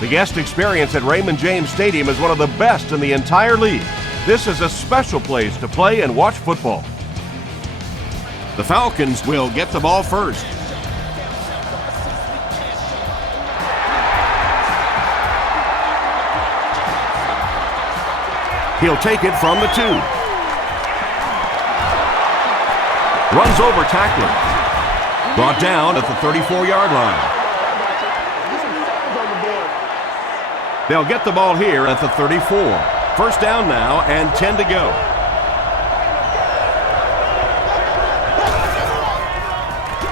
The guest experience at Raymond James Stadium is one of the best in the entire league. This is a special place to play and watch football. The Falcons will get the ball first. He'll take it from the 2. Runs over tackler. Brought down at the 34-yard line. They'll get the ball here at the 34. First down now and 10 to go.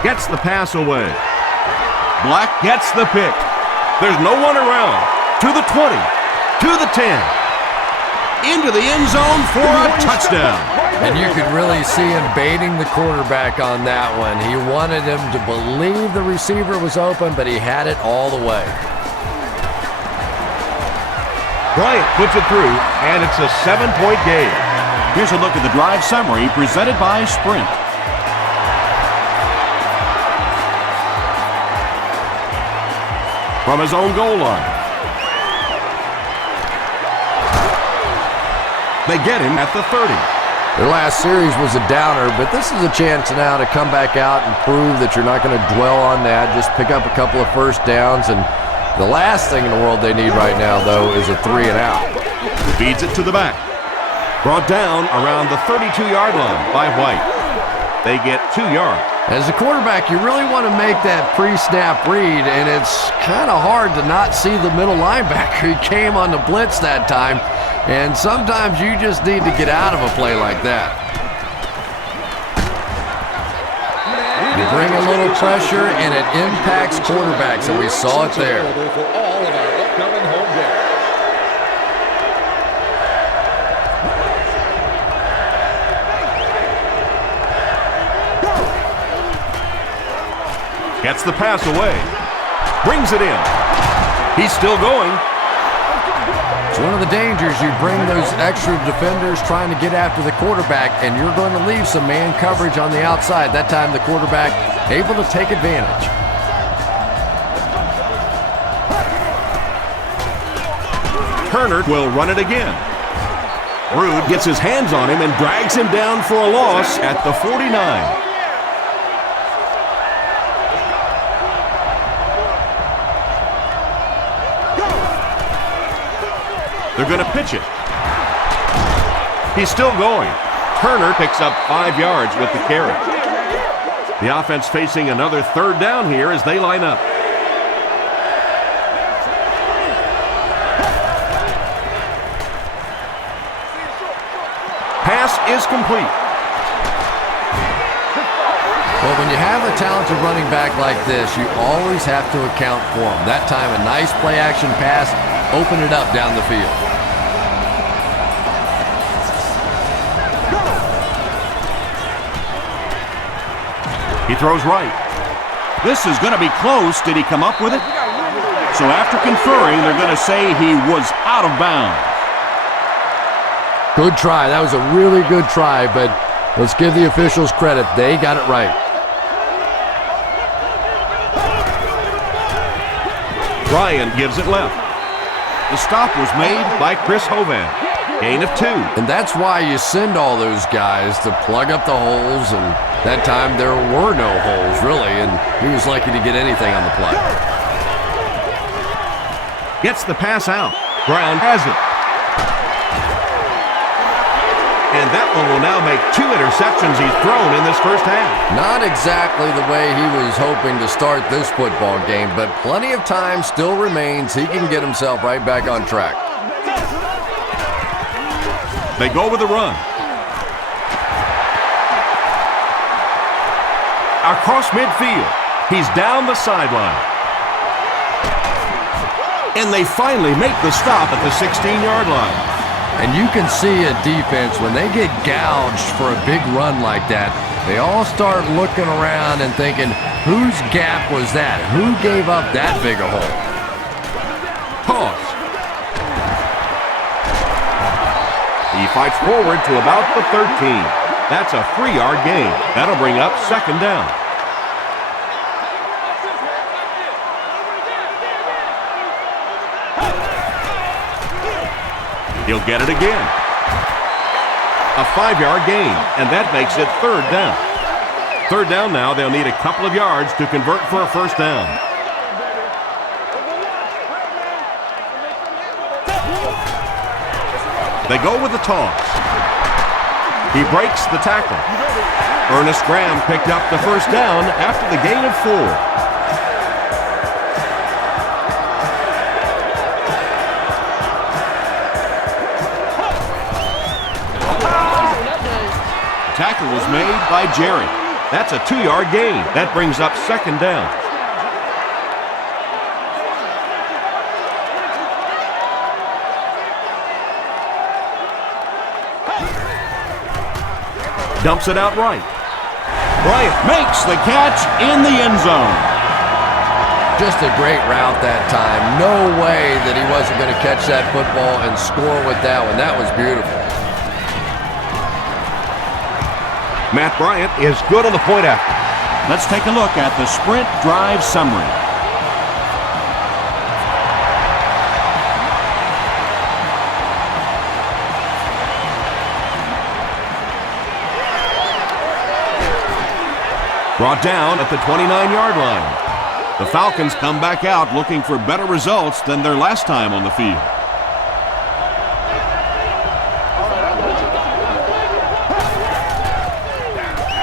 Gets the pass away. Black gets the pick. There's no one around. To the 20. To the 10. Into the end zone for a touchdown. And you could really see him baiting the quarterback on that one. He wanted him to believe the receiver was open, but he had it all the way. Bryant puts it through, and it's a 7-point game. Here's a look at the drive summary presented by Sprint. From his own goal line. They get him at the 30. Their last series was a downer, but this is a chance now to come back out and prove that you're not going to dwell on that. Just pick up a couple of first downs, and the last thing in the world they need right now, though, is a 3 and out. Feeds it to the back. Brought down around the 32-yard line by White. They get 2 yards. As a quarterback, you really want to make that pre-snap read, and it's kind of hard to not see the middle linebacker. He came on the blitz that time, and sometimes you just need to get out of a play like that. You bring a little pressure, and it impacts quarterbacks, and we saw it there. Gets the pass away. Brings it in. He's still going. It's one of the dangers. You bring those extra defenders trying to get after the quarterback, and you're going to leave some man coverage on the outside. That time the quarterback able to take advantage. Turner will run it again. Rude gets his hands on him and drags him down for a loss at the 49. They're going to pitch it. He's still going. Turner picks up 5 yards with the carry. The offense facing another 3rd down here as they line up. Pass is complete. Well, when you have a talented running back like this, you always have to account for him. That time, a nice play-action pass, open it up down the field. He throws right. This is going to be close. Did he come up with it? So after conferring, they're going to say he was out of bounds. Good try. That was a really good try, but let's give the officials credit. They got it right. Ryan gives it left. The stop was made by Chris Hovan. Gain of 2. And that's why you send all those guys to plug up the holes, and that time there were no holes, really, and he was lucky to get anything on the play. Gets the pass out. Brown has it. And that one will now make 2 interceptions he's thrown in this first half. Not exactly the way he was hoping to start this football game, but plenty of time still remains. He can get himself right back on track. They go with the run. Across midfield. He's down the sideline. And they finally make the stop at the 16-yard line. And you can see a defense, when they get gouged for a big run like that, they all start looking around and thinking, whose gap was that? Who gave up that big a hole? Toss. He fights forward to about the 13. That's a 3-yard gain. That'll bring up 2nd down. He'll get it again. A 5-yard gain, and that makes it 3rd down. 3rd down now, they'll need a couple of yards to convert for a 1st down. They go with the toss. He breaks the tackle. Ernest Graham picked up the 1st down after the gain of 4. Tackle was made by Jerry. That's a 2-yard gain. That brings up 2nd down. Dumps it out right. Bryant makes the catch in the end zone. Just a great route that time. No way that he wasn't going to catch that football and score with that one. That was beautiful. Matt Bryant is good on the point after. Let's take a look at the sprint drive summary. Brought down at the 29-yard line. The Falcons come back out looking for better results than their last time on the field.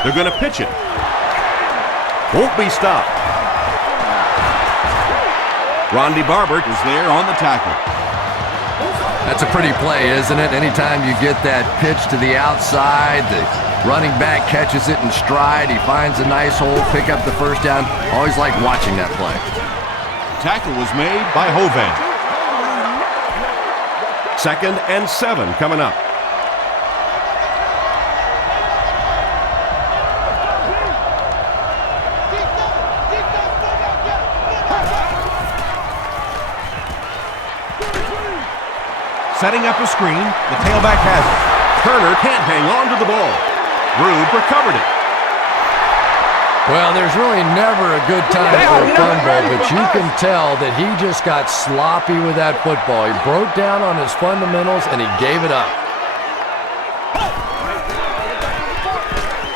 They're going to pitch it. Won't be stopped. Rondy Barbert is there on the tackle. That's a pretty play, isn't it? Anytime you get that pitch to the outside, the running back catches it in stride. He finds a nice hole, pick up the 1st down. Always like watching that play. Tackle was made by Hovan. 2nd and 7 coming up. Setting up a screen, the tailback has it. Turner can't hang on to the ball. Rude recovered it. Well, there's really never a good time for a fumble, but you can tell that he just got sloppy with that football. He broke down on his fundamentals, and he gave it up.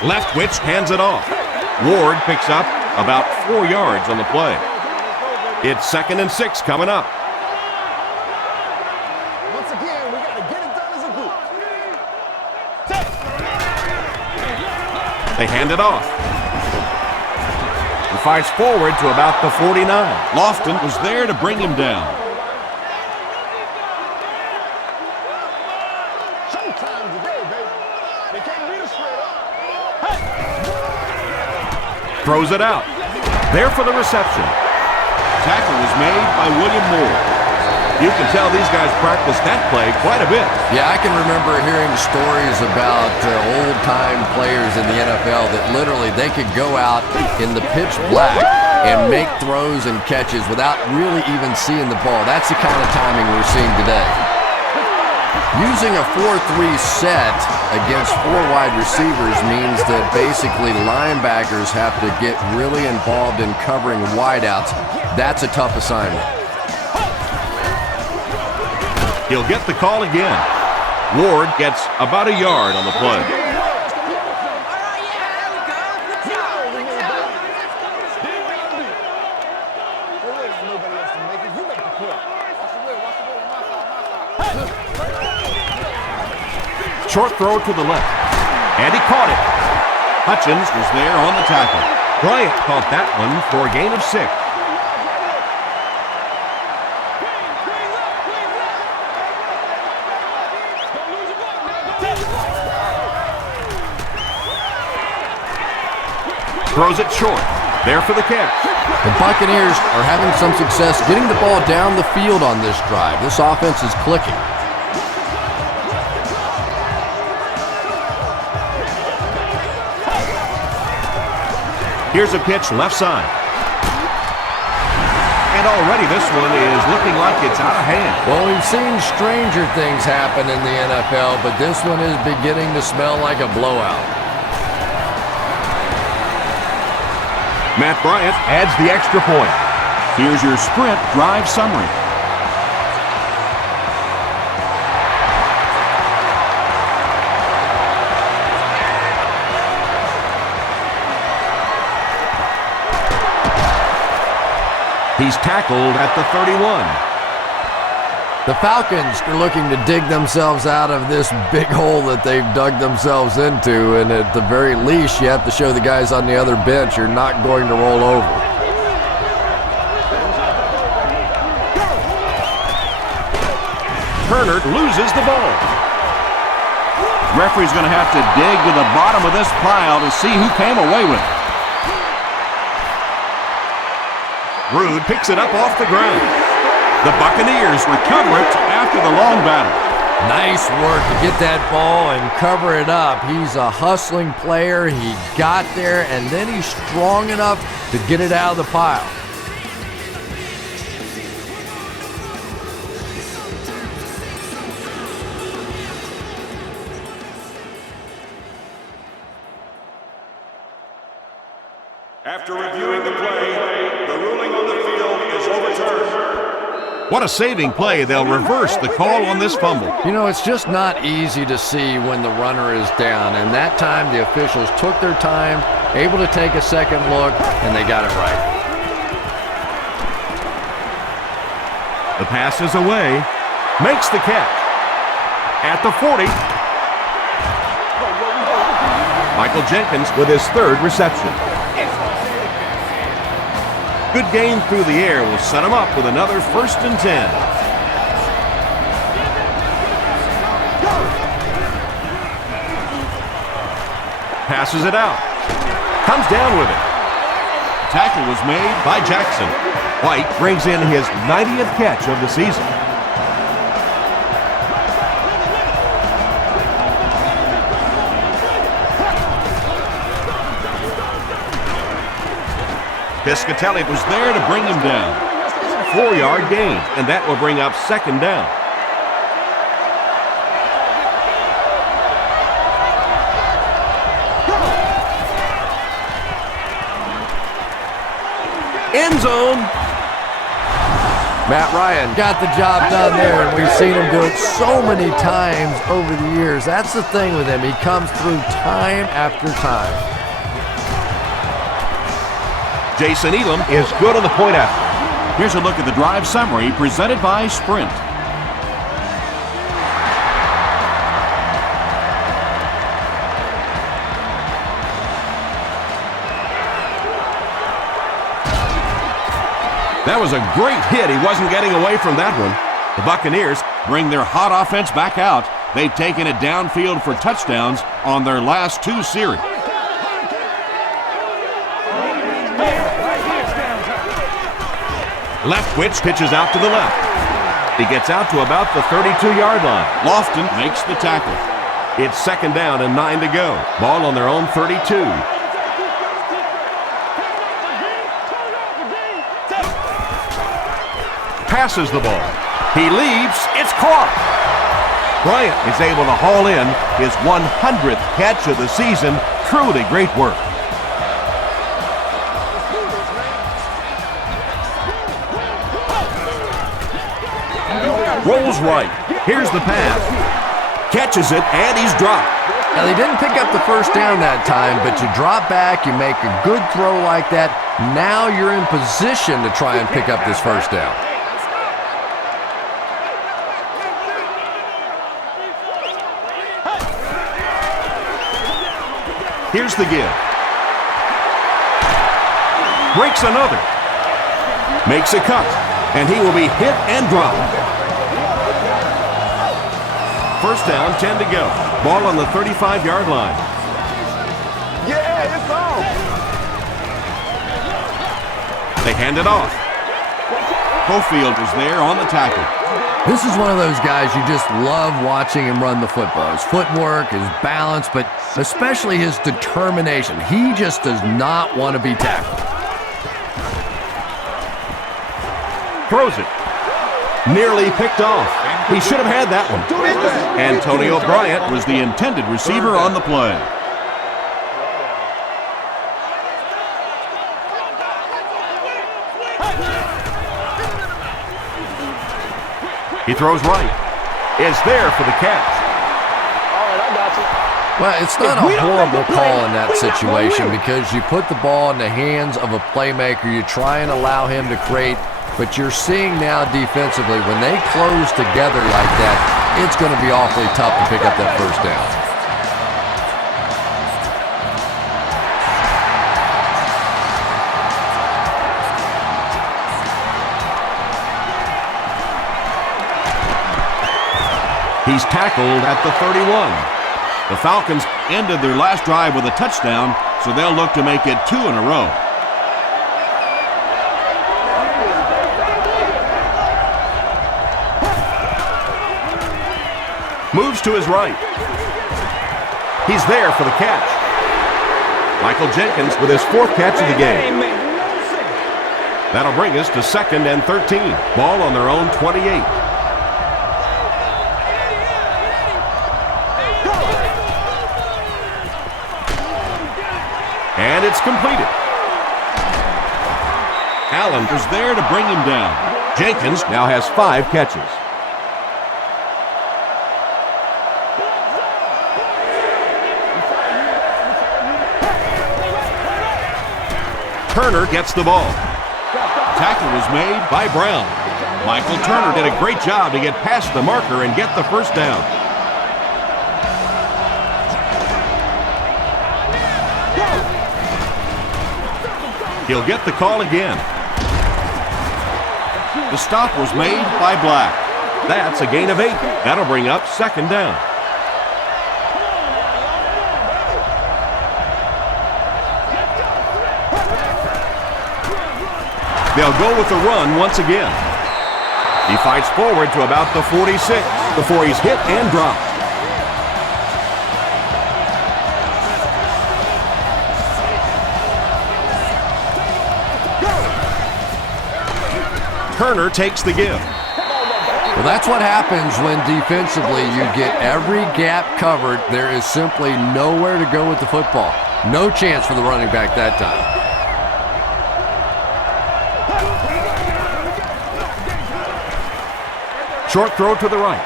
Leftwich hands it off. Ward picks up about 4 yards on the play. It's 2nd and 6 coming up. They hand it off. He fires forward to about the 49. Lofton was there to bring him down. Throws it out. There for the reception. Tackle was made by William Moore. You can tell these guys practice that play quite a bit. Yeah, I can remember hearing stories about old-time players in the NFL that literally they could go out in the pitch black and make throws and catches without really even seeing the ball. That's the kind of timing we're seeing today. Using a 4-3 set against 4 wide receivers means that basically linebackers have to get really involved in covering wideouts. That's a tough assignment. He'll get the call again. Ward gets about a yard on the play. Short throw to the left. And he caught it. Hutchins was there on the tackle. Bryant caught that one for a gain of 6. Throws it short. There for the catch. The Buccaneers are having some success getting the ball down the field on this drive. This offense is clicking. Here's a pitch left side. And already this one is looking like it's out of hand. Well, we've seen stranger things happen in the NFL, but this one is beginning to smell like a blowout. Matt Bryant adds the extra point. Here's your sprint drive summary. He's tackled at the 31. The Falcons are looking to dig themselves out of this big hole that they've dug themselves into, and at the very least, you have to show the guys on the other bench you're not going to roll over. Turner loses the ball. Referee's going to have to dig to the bottom of this pile to see who came away with it. Rude picks it up off the ground. The Buccaneers recover it after the long battle. Nice work to get that ball and cover it up. He's a hustling player. He got there, and then he's strong enough to get it out of the pile. After reviewing the play, the ruling on the field is overturned. What a saving play. They'll reverse the call on this fumble. You know, it's just not easy to see when the runner is down, and that time the officials took their time, able to take a second look, and they got it right. The pass is away. Makes the catch. At the 40. Michael Jenkins with his third reception. Good gain through the air will set him up with another 1st and 10. Passes it out. Comes down with it. Tackle was made by Jackson. White brings in his 90th catch of the season. Piscatelli was there to bring him down. 4-yard gain, and that will bring up 2nd down. End zone. Matt Ryan got the job done there, and we've seen him do it so many times over the years. That's the thing with him. He comes through time after time. Jason Elam is good on the point after. Here's a look at the drive summary presented by Sprint. That was a great hit. He wasn't getting away from that one. The Buccaneers Bring their hot offense back out. They've taken it downfield for touchdowns on their last 2 series. Leftwich pitches out to the left. He gets out to about the 32-yard line. Lofton makes the tackle. It's 2nd down and 9 to go. Ball on their own 32. Passes the ball. He leaps. It's caught. Bryant is able to haul in his 100th catch of the season. Truly great work. Rolls right. Here's the pass. Catches it, and he's dropped. Now, they didn't pick up the first down that time, but you drop back, you make a good throw like that. Now you're in position to try and pick up this first down. Here's the give. Breaks another. Makes a cut, and he will be hit and dropped. First down, 10 to go. Ball on the 35-yard line. Yeah, it's on. They hand it off. Cofield is there on the tackle. This is one of those guys you just love watching him run the football. His footwork, his balance, but especially his determination. He just does not want to be tackled. Throws it. Nearly picked off. He should have had that one. Antonio Bryant was the intended receiver on the play. He throws right. Is there for the catch. All right, I got you. Well, it's not a horrible call in that situation because you put the ball in the hands of a playmaker. You try and allow him to create, but you're seeing now defensively, when they close together like that, it's going to be awfully tough to pick up that first down. He's tackled at the 31. The Falcons ended their last drive with a touchdown, so they'll look to make it 2 in a row. Moves to his right. He's there for the catch. Michael Jenkins with his 4th catch of the game. That'll bring us to 2nd and 13. Ball on their own 28. And it's completed. Allen is there to bring him down. Jenkins now has 5 catches. Turner gets the ball. Tackle was made by Brown. Michael Turner did a great job to get past the marker and get the first down. He'll get the call again. The stop was made by Black. That's a gain of 8. That'll bring up 2nd down. They'll go with the run once again. He fights forward to about the 46 before he's hit and dropped. Turner takes the give. Well, that's what happens when defensively you get every gap covered. There is simply nowhere to go with the football. No chance for the running back that time. Short throw to the right.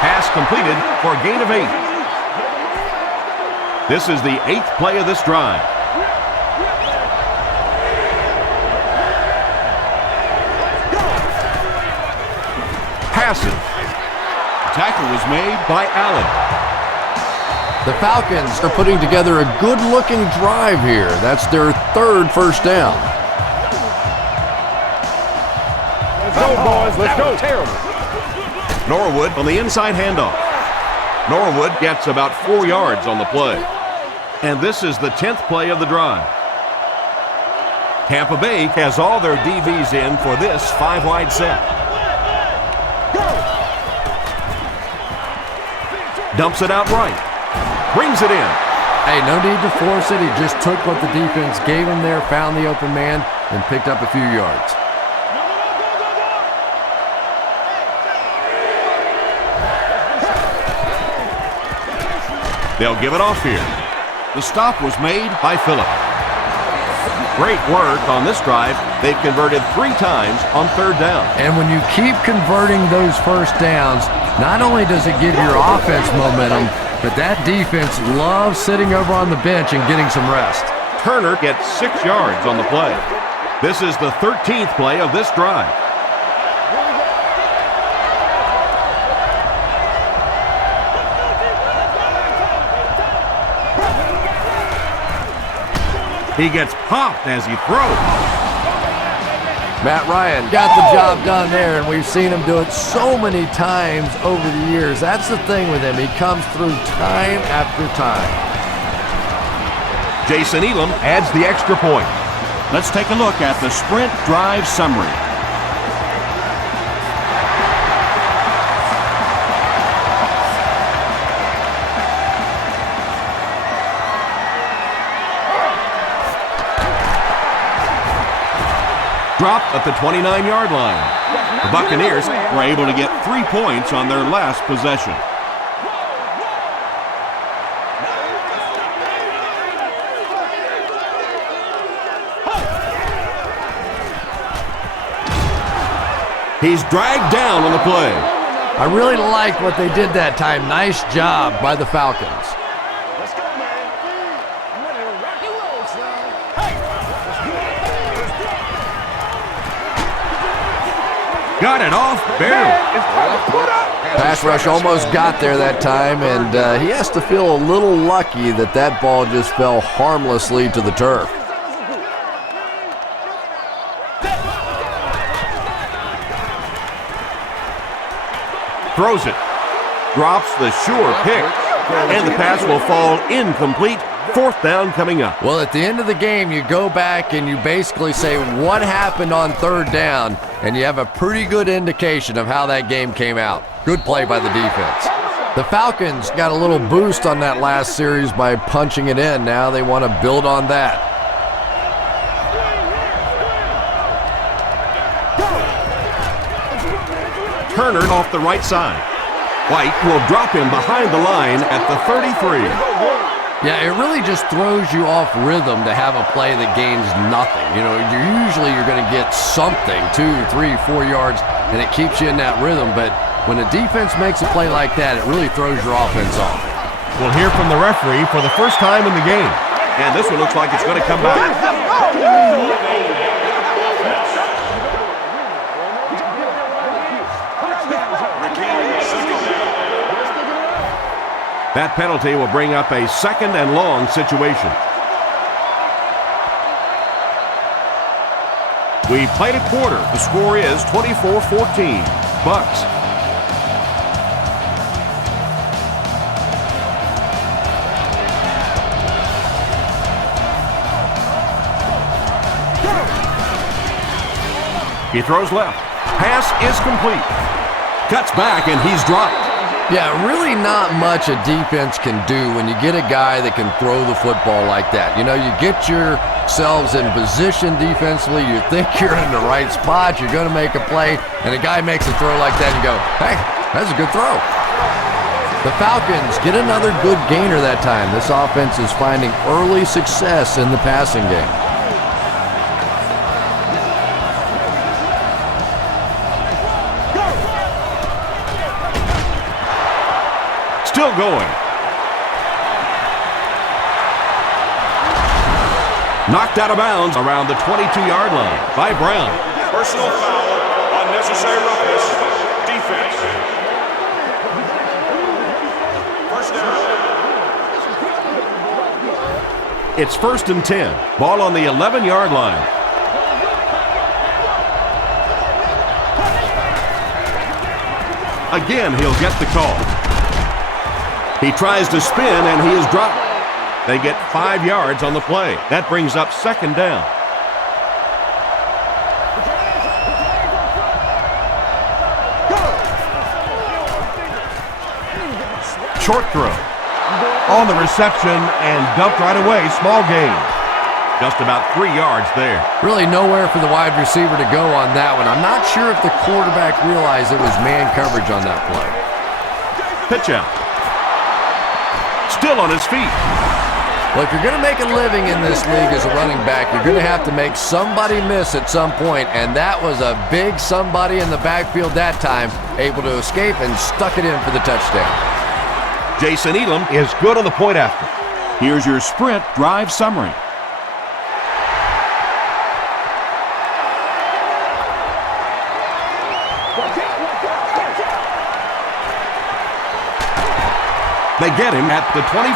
Pass completed for a gain of 8. This is the 8th play of this drive. Passes. Tackle was made by Allen. The Falcons are putting together a good-looking drive here. That's their 3rd first down. Let's go, boys. Let's go. Terrible. Norwood on the inside handoff. Norwood gets about 4 yards on the play. And this is the 10th play of the drive. Tampa Bay has all their DBs in for this 5-wide set. Dumps it out right. Brings it in. Hey, no need to force it. He just took what the defense gave him there, found the open man, and picked up a few yards. They'll give it off here. The stop was made by Phillip. Great work on this drive. They've converted 3 times on 3rd down. And when you keep converting those first downs, not only does it give your offense momentum, but that defense loves sitting over on the bench and getting some rest. Turner gets 6 yards on the play. This is the 13th play of this drive. He gets popped as he throws. Matt Ryan got the job done there, and we've seen him do it so many times over the years. That's the thing with him. He comes through time after time. Jason Elam adds the extra point. Let's take a look at the sprint drive summary. Dropped at the 29-yard line. The Buccaneers were able to get 3 points on their last possession. He's dragged down on the play. I really liked what they did that time. Nice job by the Falcons. Let's go, man. I'm ready to rock and roll, son. Hey! Got it off, barely. It's time to put up. Pass rush almost got there that time, and he has to feel a little lucky that that ball just fell harmlessly to the turf. Throws it. Drops the sure pick. And the pass will fall incomplete. Fourth down coming up. Well, at the end of the game, you go back and you basically say what happened on third down, and you have a pretty good indication of how that game came out. Good play by the defense. The Falcons got a little boost on that last series by punching it in. Now they want to build on that. Turner off the right side. White will drop him behind the line at the 33. Yeah, it really just throws you off rhythm to have a play that gains nothing. You know, you're going to get something, 2, 3, 4 yards, and it keeps you in that rhythm. But when a defense makes a play like that, it really throws your offense off. We'll hear from the referee for the first time in the game. And this one looks like it's going to come back. That penalty will bring up a second and long situation. We've played a quarter. The score is 24-14. Bucks. He throws left. Pass is complete. Cuts back and he's dropped. Yeah, really not much a defense can do when you get a guy that can throw the football like that. You know, you get yourselves in position defensively, you think you're in the right spot, you're going to make a play, and a guy makes a throw like that and you go, hey, that's a good throw. The Falcons get another good gainer that time. This offense is finding early success in the passing game. Still going. Knocked out of bounds around the 22-yard line by Brown. Personal foul, unnecessary roughness, defense. First down. It's 1st and 10. Ball on the 11-yard line. Again, he'll get the call. He tries to spin, and he is dropped. They get 5 yards on the play. That brings up second down. Short throw. On the reception and dumped right away. Small gain. Just about 3 yards there. Really nowhere for the wide receiver to go on that one. I'm not sure if the quarterback realized it was man coverage on that play. Pitch out. Still on his feet. Well, if you're going to make a living in this league as a running back, you're going to have to make somebody miss at some point, and that was a big somebody in the backfield that time, able to escape and stuck it in for the touchdown. Jason Elam is good on the point after. Here's your sprint drive summary. They get him at the 25.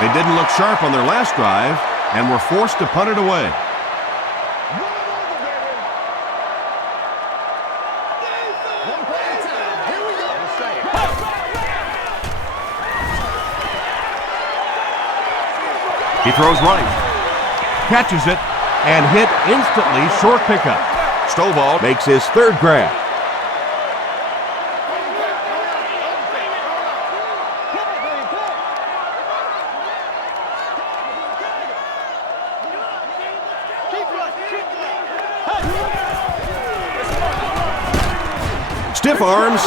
They didn't look sharp on their last drive and were forced to punt it away. He throws right. Catches it and hit instantly. Short pickup. Stovall makes his third grab. Stiff arms,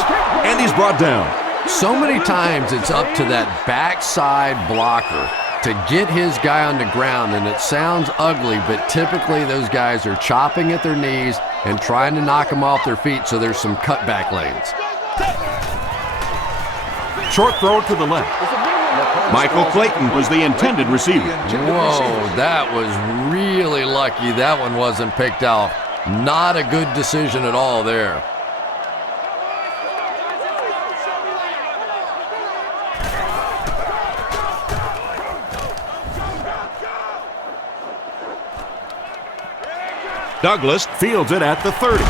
and he's brought down. So many times it's up to that backside blocker to get his guy on the ground, and it sounds ugly, but typically those guys are chopping at their knees and trying to knock them off their feet, so there's some cutback lanes. Short throw to the left. Michael Clayton was the intended receiver. Whoa, that was really lucky that one wasn't picked off. Not a good decision at all there. Douglas fields it at the 30.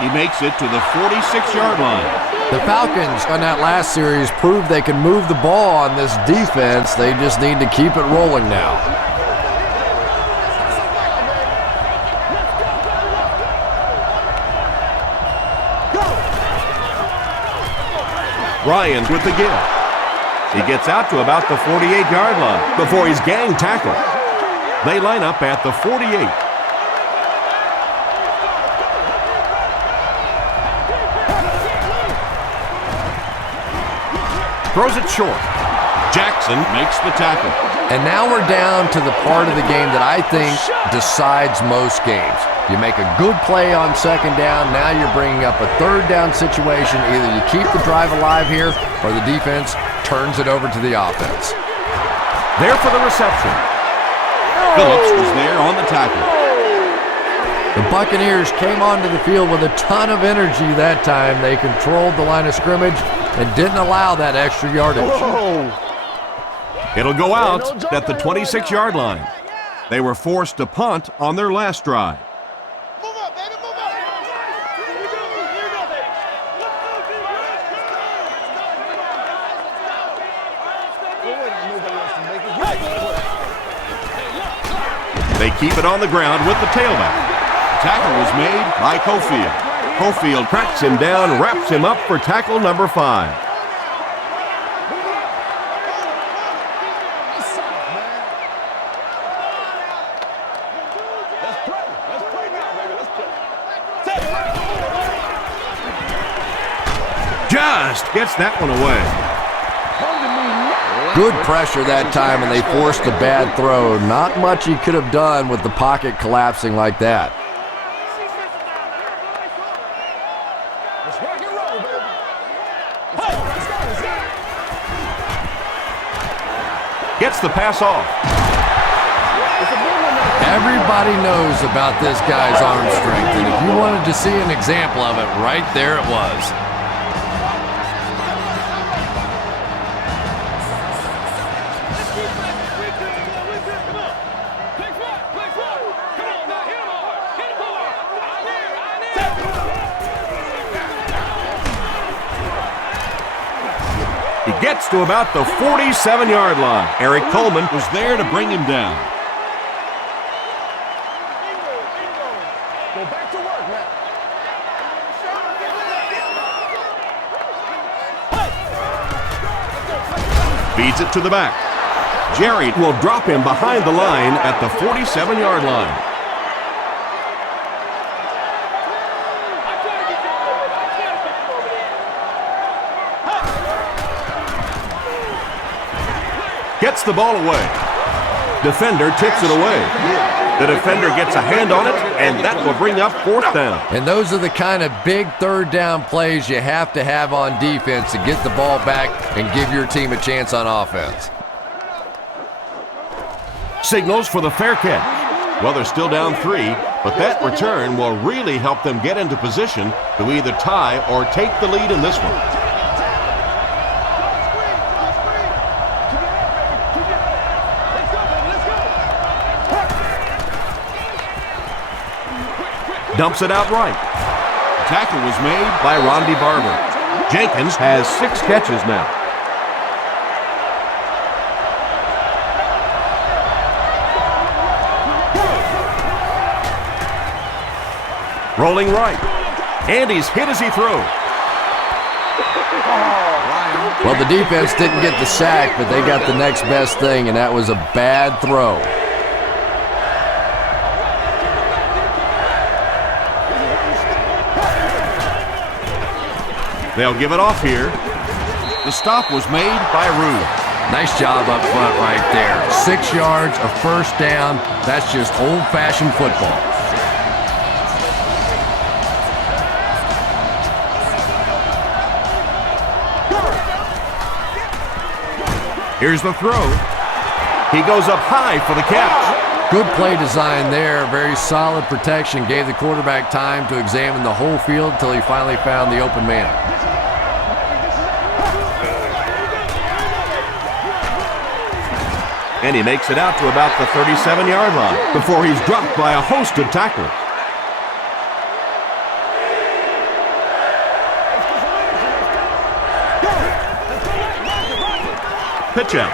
He makes it to the 46-yard line. The Falcons on that last series proved they can move the ball on this defense. They just need to keep it rolling now. Ryan with the give. He gets out to about the 48-yard line before he's gang tackled. They line up at the 48. Throws it short. Jackson makes the tackle. And now we're down to the part of the game that I think decides most games. You make a good play on second down, now you're bringing up a third down situation. Either you keep the drive alive here or the defense turns it over to the offense. There for the reception. Phillips was there on the tackle. The Buccaneers came onto the field with a ton of energy that time. They controlled the line of scrimmage and didn't allow that extra yardage. It'll go out at the 26-yard line. They were forced to punt on their last drive. Move up, baby, move up. Here we go, baby. They keep it on the ground with the tailback. Tackle was made by Cofield. Cofield tracks him down, wraps him up for tackle number 5. Just gets that one away. Good pressure that time, and they forced a bad throw. Not much he could have done with the pocket collapsing like that. Gets the pass off. Everybody knows about this guy's arm strength, and if you wanted to see an example of it, right there it was. He gets to about the 47-yard line. Eric Coleman was there to bring him down. Go back to work now. Feeds it to the back. Jerry will drop him behind the line at the 47-yard line. Gets the ball away. Defender tips it away. The defender gets a hand on it, and that will bring up 4th down. And those are the kind of big third down plays you have to have on defense to get the ball back and give your team a chance on offense. Signals for the fair catch. Well, they're still down 3, but that return will really help them get into position to either tie or take the lead in this one. Dumps it out right. Tackle was made by Rondy Barber. Jenkins has 6 catches now. Rolling right. And he's hit as he throws. Well, the defense didn't get the sack, but they got the next best thing, and that was a bad throw. They'll give it off here. The stop was made by Rue. Nice job up front right there. 6 yards, a first down. That's just old-fashioned football. Here's the throw. He goes up high for the catch. Good play design there. Very solid protection. Gave the quarterback time to examine the whole field until he finally found the open man. And he makes it out to about the 37-yard line before he's dropped by a host of tacklers. Pitch out.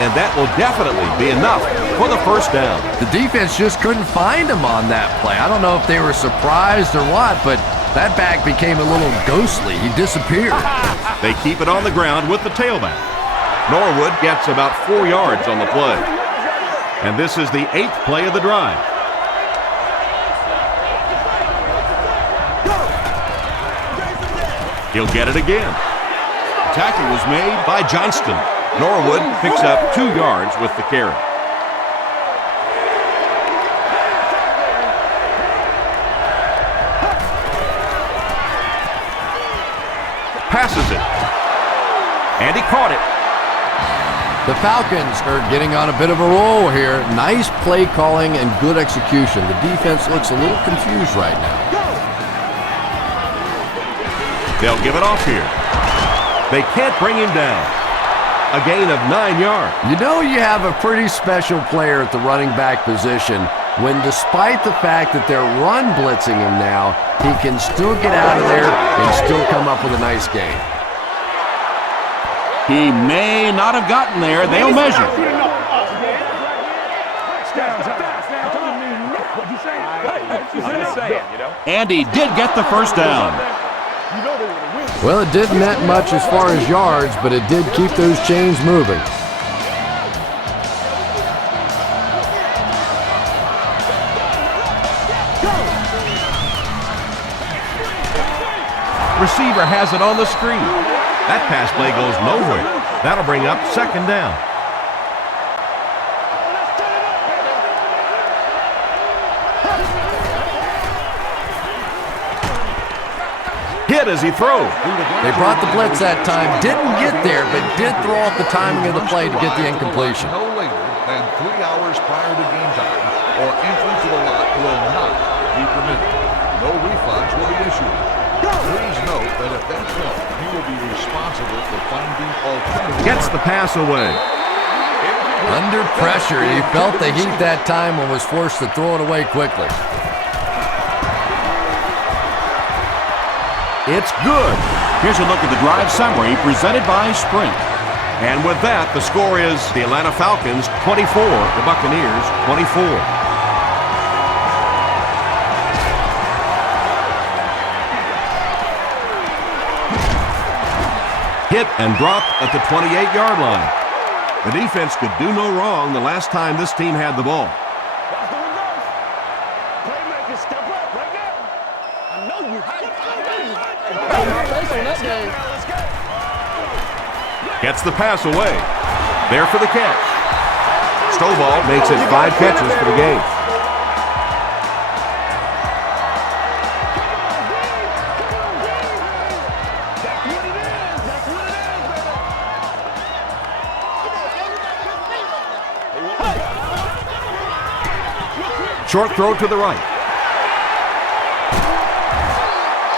And that will definitely be enough for the first down. The defense just couldn't find him on that play. I don't know if they were surprised or what, but that back became a little ghostly. He disappeared. They keep it on the ground with the tailback. Norwood gets about 4 yards on the play. And this is the 8th play of the drive. He'll get it again. The tackle was made by Johnston. Norwood picks up 2 yards with the carry. Passes it. And he caught it. The Falcons are getting on a bit of a roll here. Nice play calling and good execution. The defense looks a little confused right now. They'll give it off here. They can't bring him down. A gain of 9 yards. You know you have a pretty special player at the running back position when, despite the fact that they're run blitzing him now, he can still get out of there and still come up with a nice gain. He may not have gotten there. They'll measure. And he did get the first down. Well, it didn't net much as far as yards, but it did keep those chains moving. Receiver has it on the screen. That pass play goes nowhere. That'll bring up second down. Hit as he throws. They brought the blitz that time. Didn't get there, but did throw off the timing of the play to get the incompletion. No later than 3 hours prior to game time, or entry to the lot will not be permitted. No refunds will be issued. Please note that at that point, you will be responsible for finding alternative. Gets the pass away. Under pressure, he felt the heat that time and was forced to throw it away quickly. It's good. Here's a look at the drive summary presented by Sprint. And with that, the score is the Atlanta Falcons 24, the Buccaneers 24. Hit and dropped at the 28-yard line. The defense could do no wrong the last time this team had the ball. Playmakers, step up right now. I know you. Gets the pass away. There for the catch. Stovall makes it 5 catches for the game. Short throw to the right.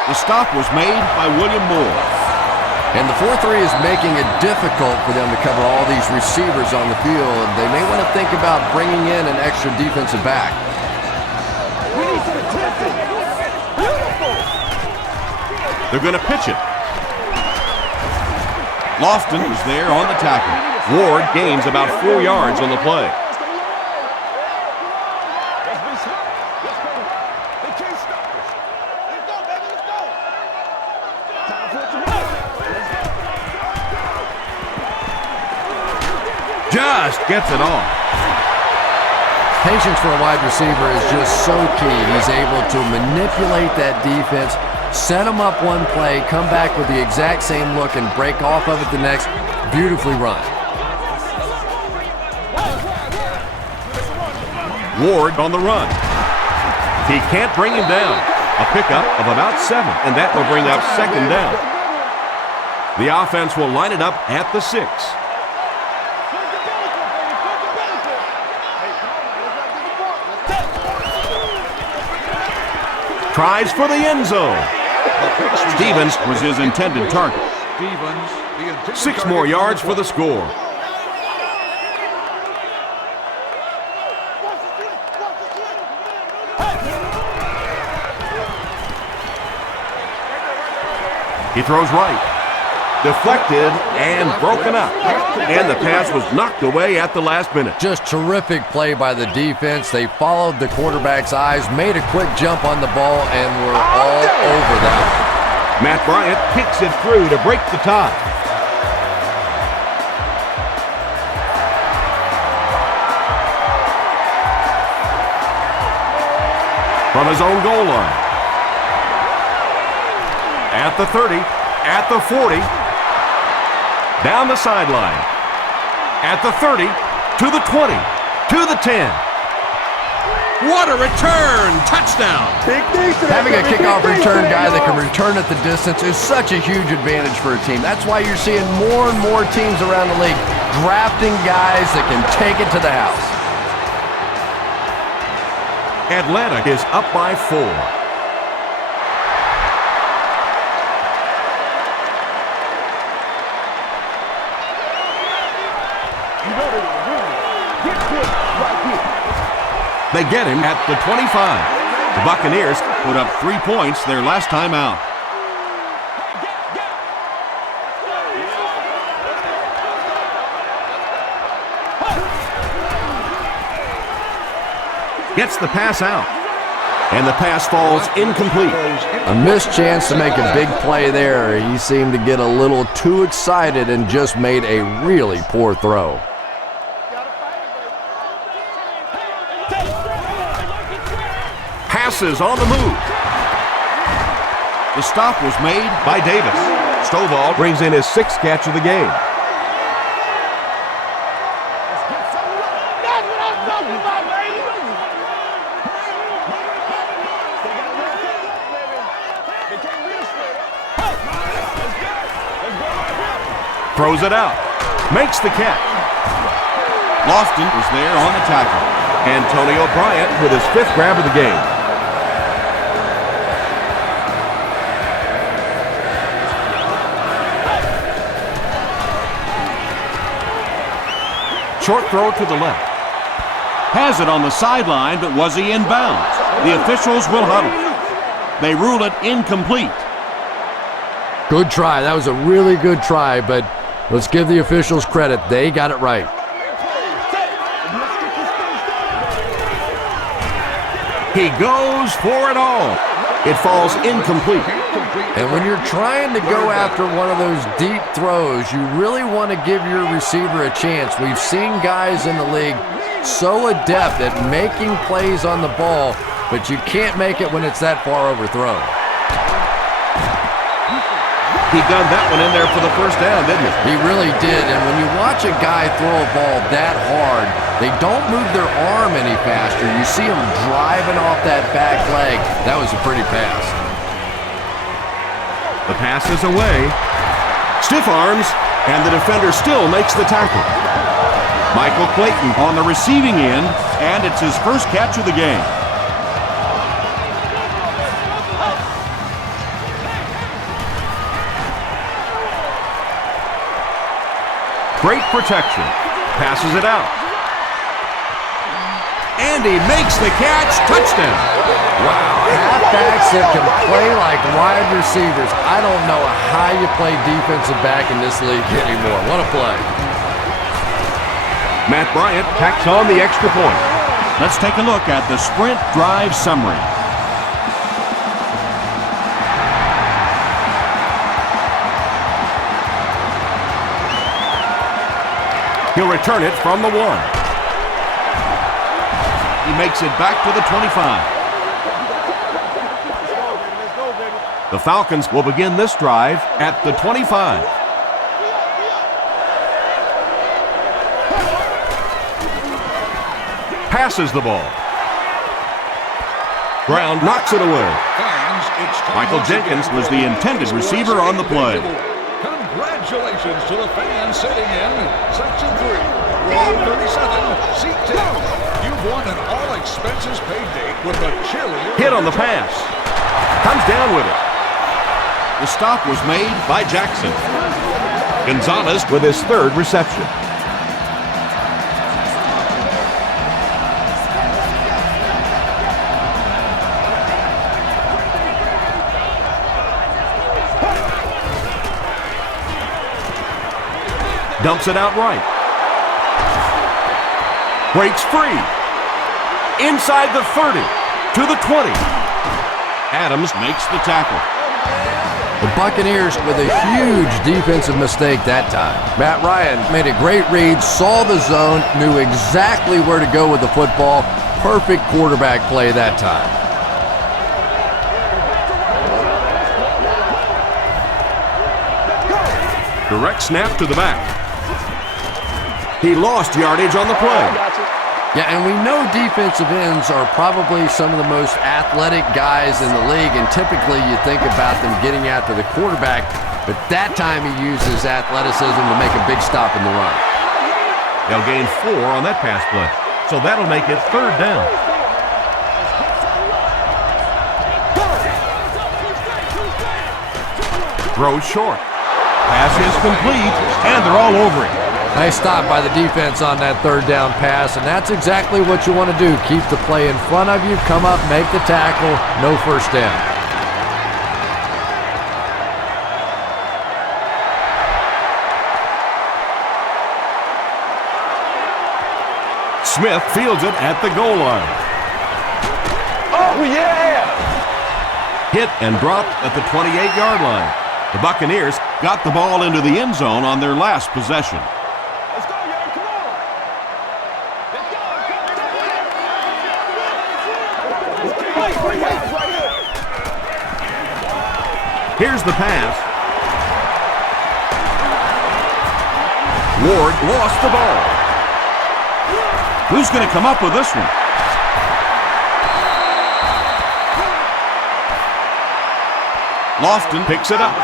The stop was made by William Moore. And the 4-3 is making it difficult for them to cover all these receivers on the field. They may want to think about bringing in an extra defensive back. They're going to pitch it. Lofton is there on the tackle. Ward gains about 4 yards on the play. Just gets it off. Patience for a wide receiver is just so key. He's able to manipulate that defense, set them up one play, come back with the exact same look, and break off of it the next. Beautifully run. Ward on the run. He can't bring him down. A pickup of about 7, and that will bring up second down. The offense will line it up at the 6. Tries for the end zone. Stevens was his intended target. 6 more yards for the score. He throws right. Deflected and broken up. And the pass was knocked away at the last minute. Just terrific play by the defense. They followed the quarterback's eyes, made a quick jump on the ball, and were all over that. Matt Bryant kicks it through to break the tie. From his own goal line. At the 30, at the 40, down the sideline. At the 30, to the 20, to the 10. What a return! Touchdown! Having a kickoff return guy that can return at the distance is such a huge advantage for a team. That's why you're seeing more and more teams around the league drafting guys that can take it to the house. Atlanta is up by 4. They get him at the 25. The Buccaneers put up 3 points their last time out. Gets the pass out. And the pass falls incomplete. A missed chance to make a big play there. He seemed to get a little too excited and just made a really poor throw. Passes on the move. The stop was made by Davis. Stovall brings in his 6th catch of the game. Throws it out. Makes the catch. Lofton was there on the tackle. Antonio Bryant with his 5th grab of the game. Short throw to the left. Has it on the sideline, but was he in bounds? The officials will huddle. They rule it incomplete. Good try. That was a really good try, but let's give the officials credit. They got it right. He goes for it all. It falls incomplete. And when you're trying to go after one of those deep throws, you really want to give your receiver a chance. We've seen guys in the league so adept at making plays on the ball, but you can't make it when it's that far overthrown. He gunned that one in there for the first down, didn't he? He really did, and when you watch a guy throw a ball that hard, they don't move their arm any faster. You see him driving off that back leg. That was a pretty pass. The pass is away. Stiff arms, and the defender still makes the tackle. Michael Clayton on the receiving end, and it's his first catch of the game. Great protection. Passes it out. And he makes the catch. Touchdown. Wow, halfbacks that can play like wide receivers. I don't know how you play defensive back in this league anymore. What a play. Matt Bryant tacks on the extra point. Let's take a look at the sprint drive summary. He'll return it from the 1. He makes it back to the 25. The Falcons will begin this drive at the 25. Passes the ball. Brown knocks it away. Michael Jenkins was the intended receiver on the play. Congratulations to the fans sitting in Section 3, Row 37, Seat 10. You've won an all-expenses-paid date with a cheerleader. Hit on the pass. Comes down with it. The stop was made by Jackson. Gonzalez With his third reception. dumps it out right. Breaks free. Inside the 30 to the 20. Adams makes the tackle. The Buccaneers with a huge defensive mistake that time. Matt Ryan made a great read, saw the zone, knew exactly where to go with the football. Perfect quarterback play that time. Direct snap to the back. He lost yardage on the play. Yeah, and we know defensive ends are probably some of the most athletic guys in the league, and typically you think about them getting after the quarterback, but that time he uses athleticism to make a big stop in the run. They'll gain 4 on that pass play, so that'll make it 3rd down. Throws short. Pass is complete, and they're all over it. Nice stop by the defense on that 3rd down pass, and that's exactly what you want to do. Keep the play in front of you, come up, make the tackle, no 1st down. Smith fields it at the goal line. Oh, yeah! Hit and dropped at the 28-yard line. The Buccaneers got the ball into the end zone on their last possession. Let's go, y'all. Come on. Let's go. Right here. Here's the pass. Ward lost the ball. Who's going to come up with this one? Lofton picks it up.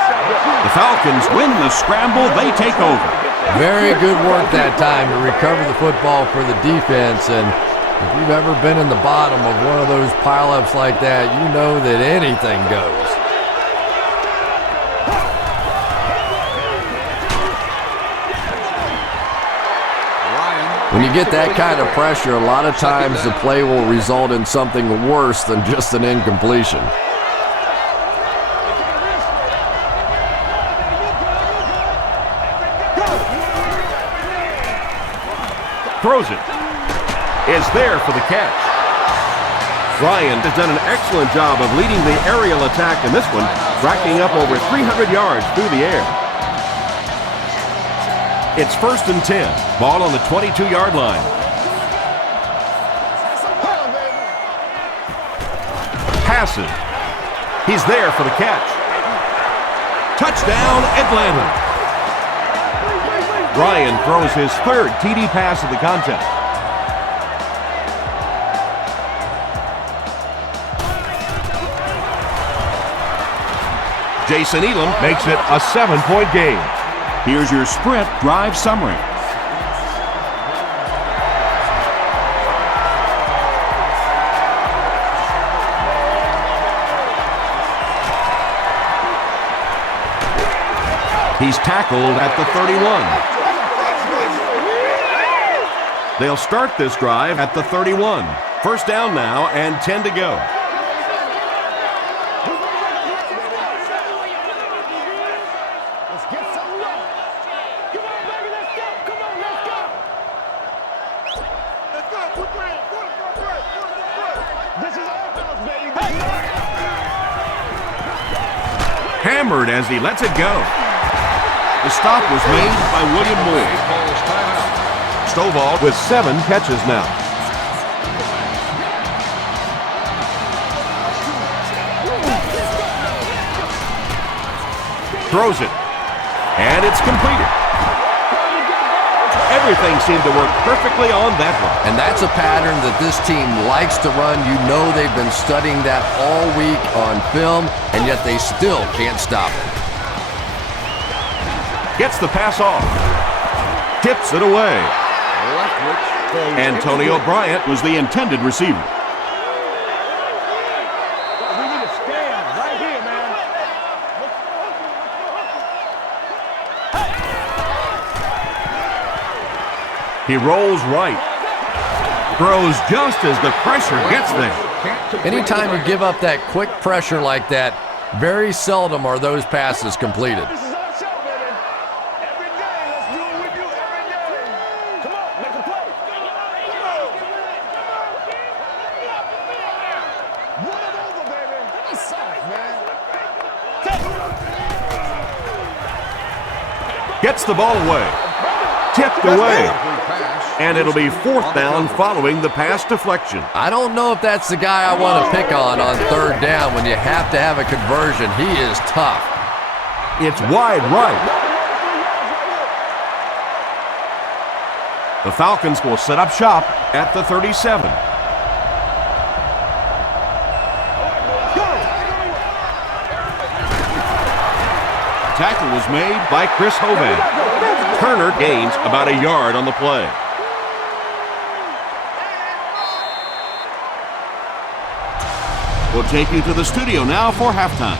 The Falcons win the scramble. They take over. Very good work that time to recover the football for the defense, and if you've ever been in the bottom of one of those pileups like that, you know that anything goes. When you get that kind of pressure, a lot of times the play will result in something worse than just an incompletion. Throws it. Is there for the catch. Ryan has done an excellent job of leading the aerial attack in this one, racking up over 300 yards through the air. It's 1st and 10. Ball on the 22-yard line. Passes. He's there for the catch. Touchdown, Atlanta. Ryan throws his 3rd TD pass of the contest. Jason Elam makes it a 7-point game. Here's your sprint drive summary. He's tackled at the 31. They'll start this drive at the 31. 1st down now and 10 to go. Let's get some love. Come on, baby, let's go. Come on, let's go. Let's go. Quick round. This is our house, baby. Hammered as he lets it go. The stop was made by William Moore. Stovall With 7 catches now. throws it, and it's completed. Everything seemed to work perfectly on that one. And that's a pattern that this team likes to run. You know they've been studying that all week on film, and yet they still can't stop it. Gets the pass off. Tips it away. Antonio Bryant was the intended receiver. We need to stand right here, man. He rolls right. Throws just as the pressure gets there. Anytime you give up that quick pressure like that, very seldom are those passes completed. This is our show, baby. Every day, let's do what we do every day. Come on, make a play. Run it over, baby. That's soft, man. Gets the ball away. Tipped away. And it'll be 4th down following the pass deflection. I don't know if that's the guy I want to pick on 3rd down when you have to have a conversion. He is tough. It's wide right. The Falcons will set up shop at the 37. Tackle was made by Chris Hovan. Turner gains about a yard on the play. We'll take you to the studio now for halftime.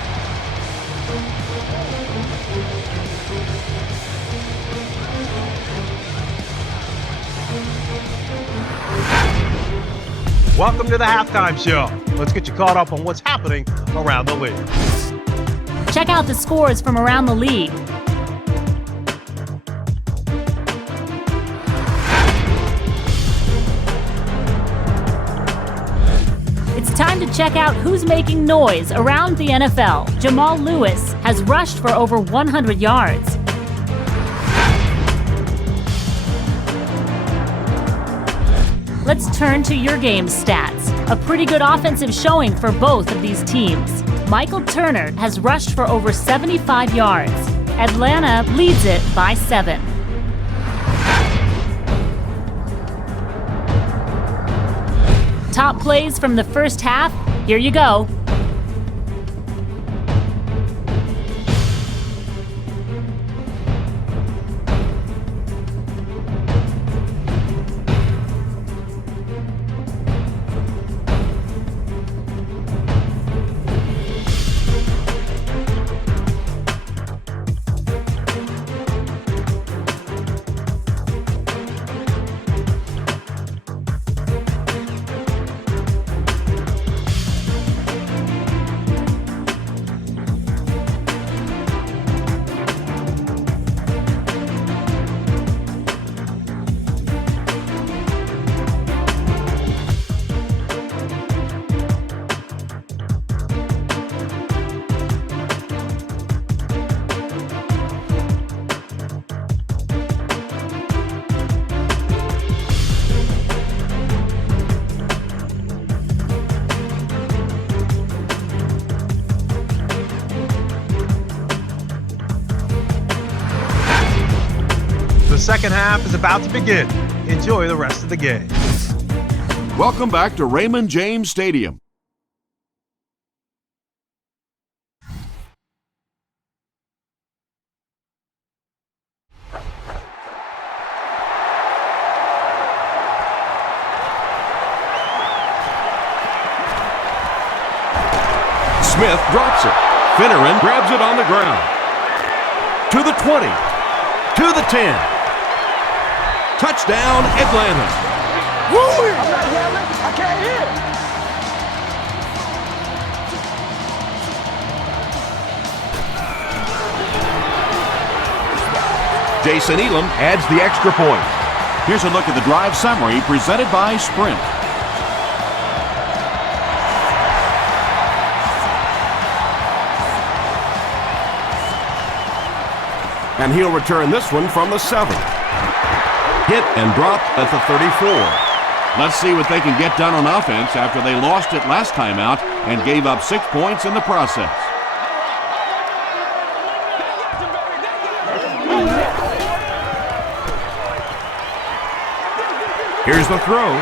Welcome to the halftime show. Let's get you caught up on what's happening around the league. Check out the scores from around the league. It's time to check out who's making noise around the NFL. Jamal Lewis has rushed for over 100 yards. Let's turn to your game stats. A pretty good offensive showing for both of these teams. Michael Turner has rushed for over 75 yards. Atlanta leads it by 7. Top plays from the first half, here you go. The second half is about to begin. Enjoy the rest of the game. Welcome back to Raymond James Stadium. Smith drops it. Finneran grabs it on the ground. To the 20. To the 10. Touchdown, Atlanta. I'm not yelling. I can't hear. Jason Elam adds the extra point. Here's a look at the drive summary presented by Sprint. And he'll return this one from the 7. Hit and dropped at the 34. Let's see what they can get done on offense after they lost it last time out and gave up 6 points in the process. Here's the throw.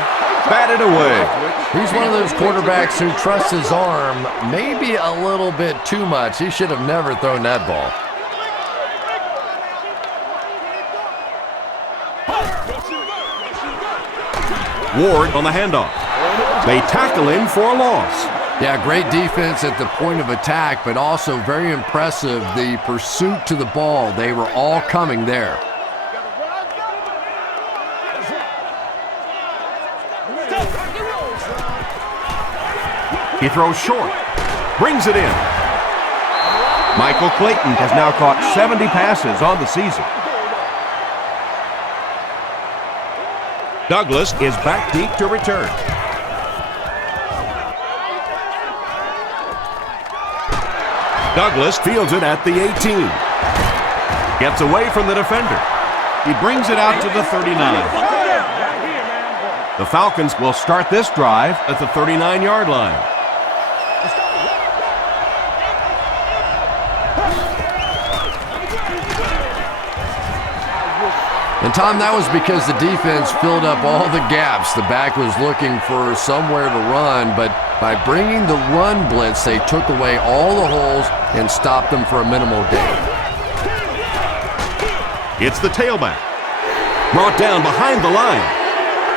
Batted away. He's one of those quarterbacks who trusts his arm maybe a little bit too much. He should have never thrown that ball. Ward on the handoff. They tackle him for a loss. Yeah, great defense at the point of attack, but also very impressive the pursuit to the ball. They were all coming there. He throws short. Brings it in. Michael Clayton has now caught 70 passes on the season. Douglas is back deep to return. Douglas fields it at the 18. Gets away from the defender. He brings it out to the 39. The Falcons will start this drive at the 39-yard line. And Tom, that was because the defense filled up all the gaps. The back was looking for somewhere to run, but by bringing the run blitz, they took away all the holes and stopped them for a minimal gain. It's the tailback. Brought down behind the line.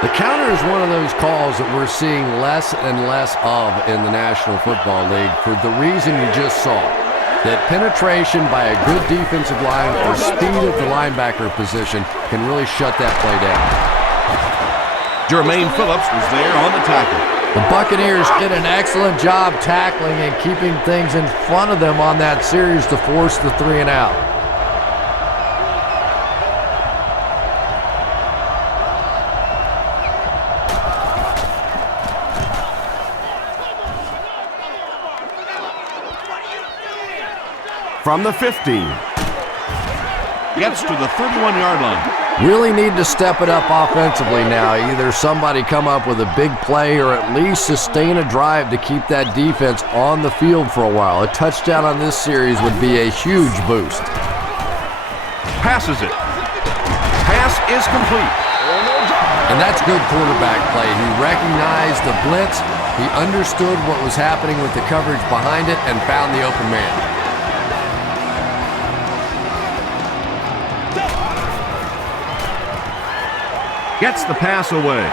The counter is one of those calls that we're seeing less and less of in the National Football League for the reason you just saw. That penetration by a good defensive line or speed at the linebacker position can really shut that play down. Jermaine Phillips was there on the tackle. The Buccaneers did an excellent job tackling and keeping things in front of them on that series to force the 3 and out. From the 15. Gets to the 31-yard line. Really need to step it up offensively now. Either somebody come up with a big play or at least sustain a drive to keep that defense on the field for a while. A touchdown on this series would be a huge boost. Passes it. Pass is complete. And that's good quarterback play. He recognized the blitz, he understood what was happening with the coverage behind it, and found the open man. Gets the pass away.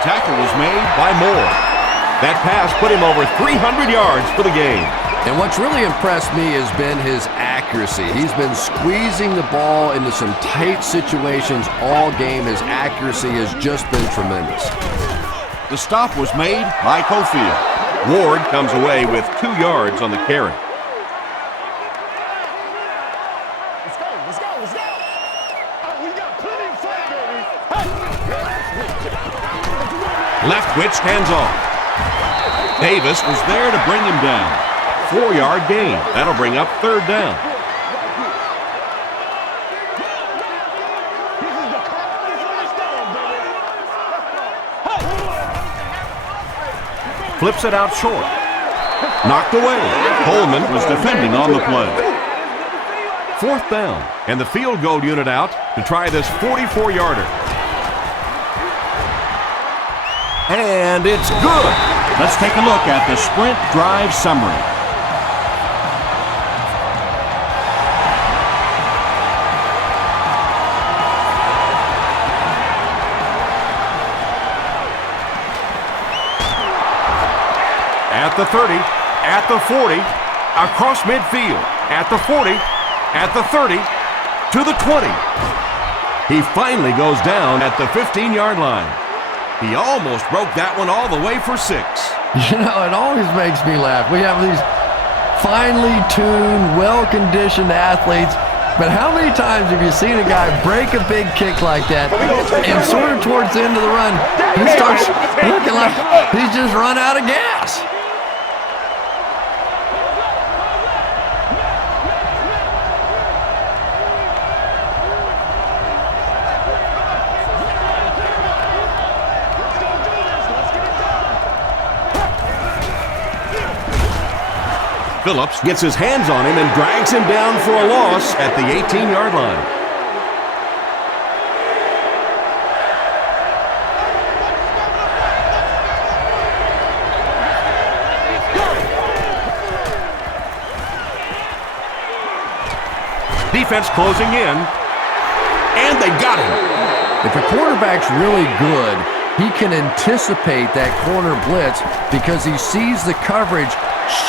Tackle was made by Moore. That pass put him over 300 yards for the game. And what's really impressed me has been his accuracy. He's been squeezing the ball into some tight situations all game. His accuracy has just been tremendous. The stop was made by Cofield. Ward comes away with 2 yards on the carry. Leftwich hands off. Davis was there to bring him down. 4-yard gain. That'll bring up 3rd down. Flips it out short. Knocked away. Coleman was defending on the play. 4th down. And the field goal unit out to try this 44-yarder. And it's good. Let's take a look at the sprint drive summary. At the 30, at the 40, across midfield, at the 40, at the 30, to the 20. He finally goes down at the 15-yard line. He almost broke that one all the way for 6. You know, it always makes me laugh. We have these finely tuned, well-conditioned athletes, but how many times have you seen a guy break a big kick like that and sort of towards the end of the run, he starts looking like he's just run out of gas? Phillips gets his hands on him and drags him down for a loss at the 18-yard line. Defense closing in, and they got him. If a quarterback's really good, he can anticipate that corner blitz because he sees the coverage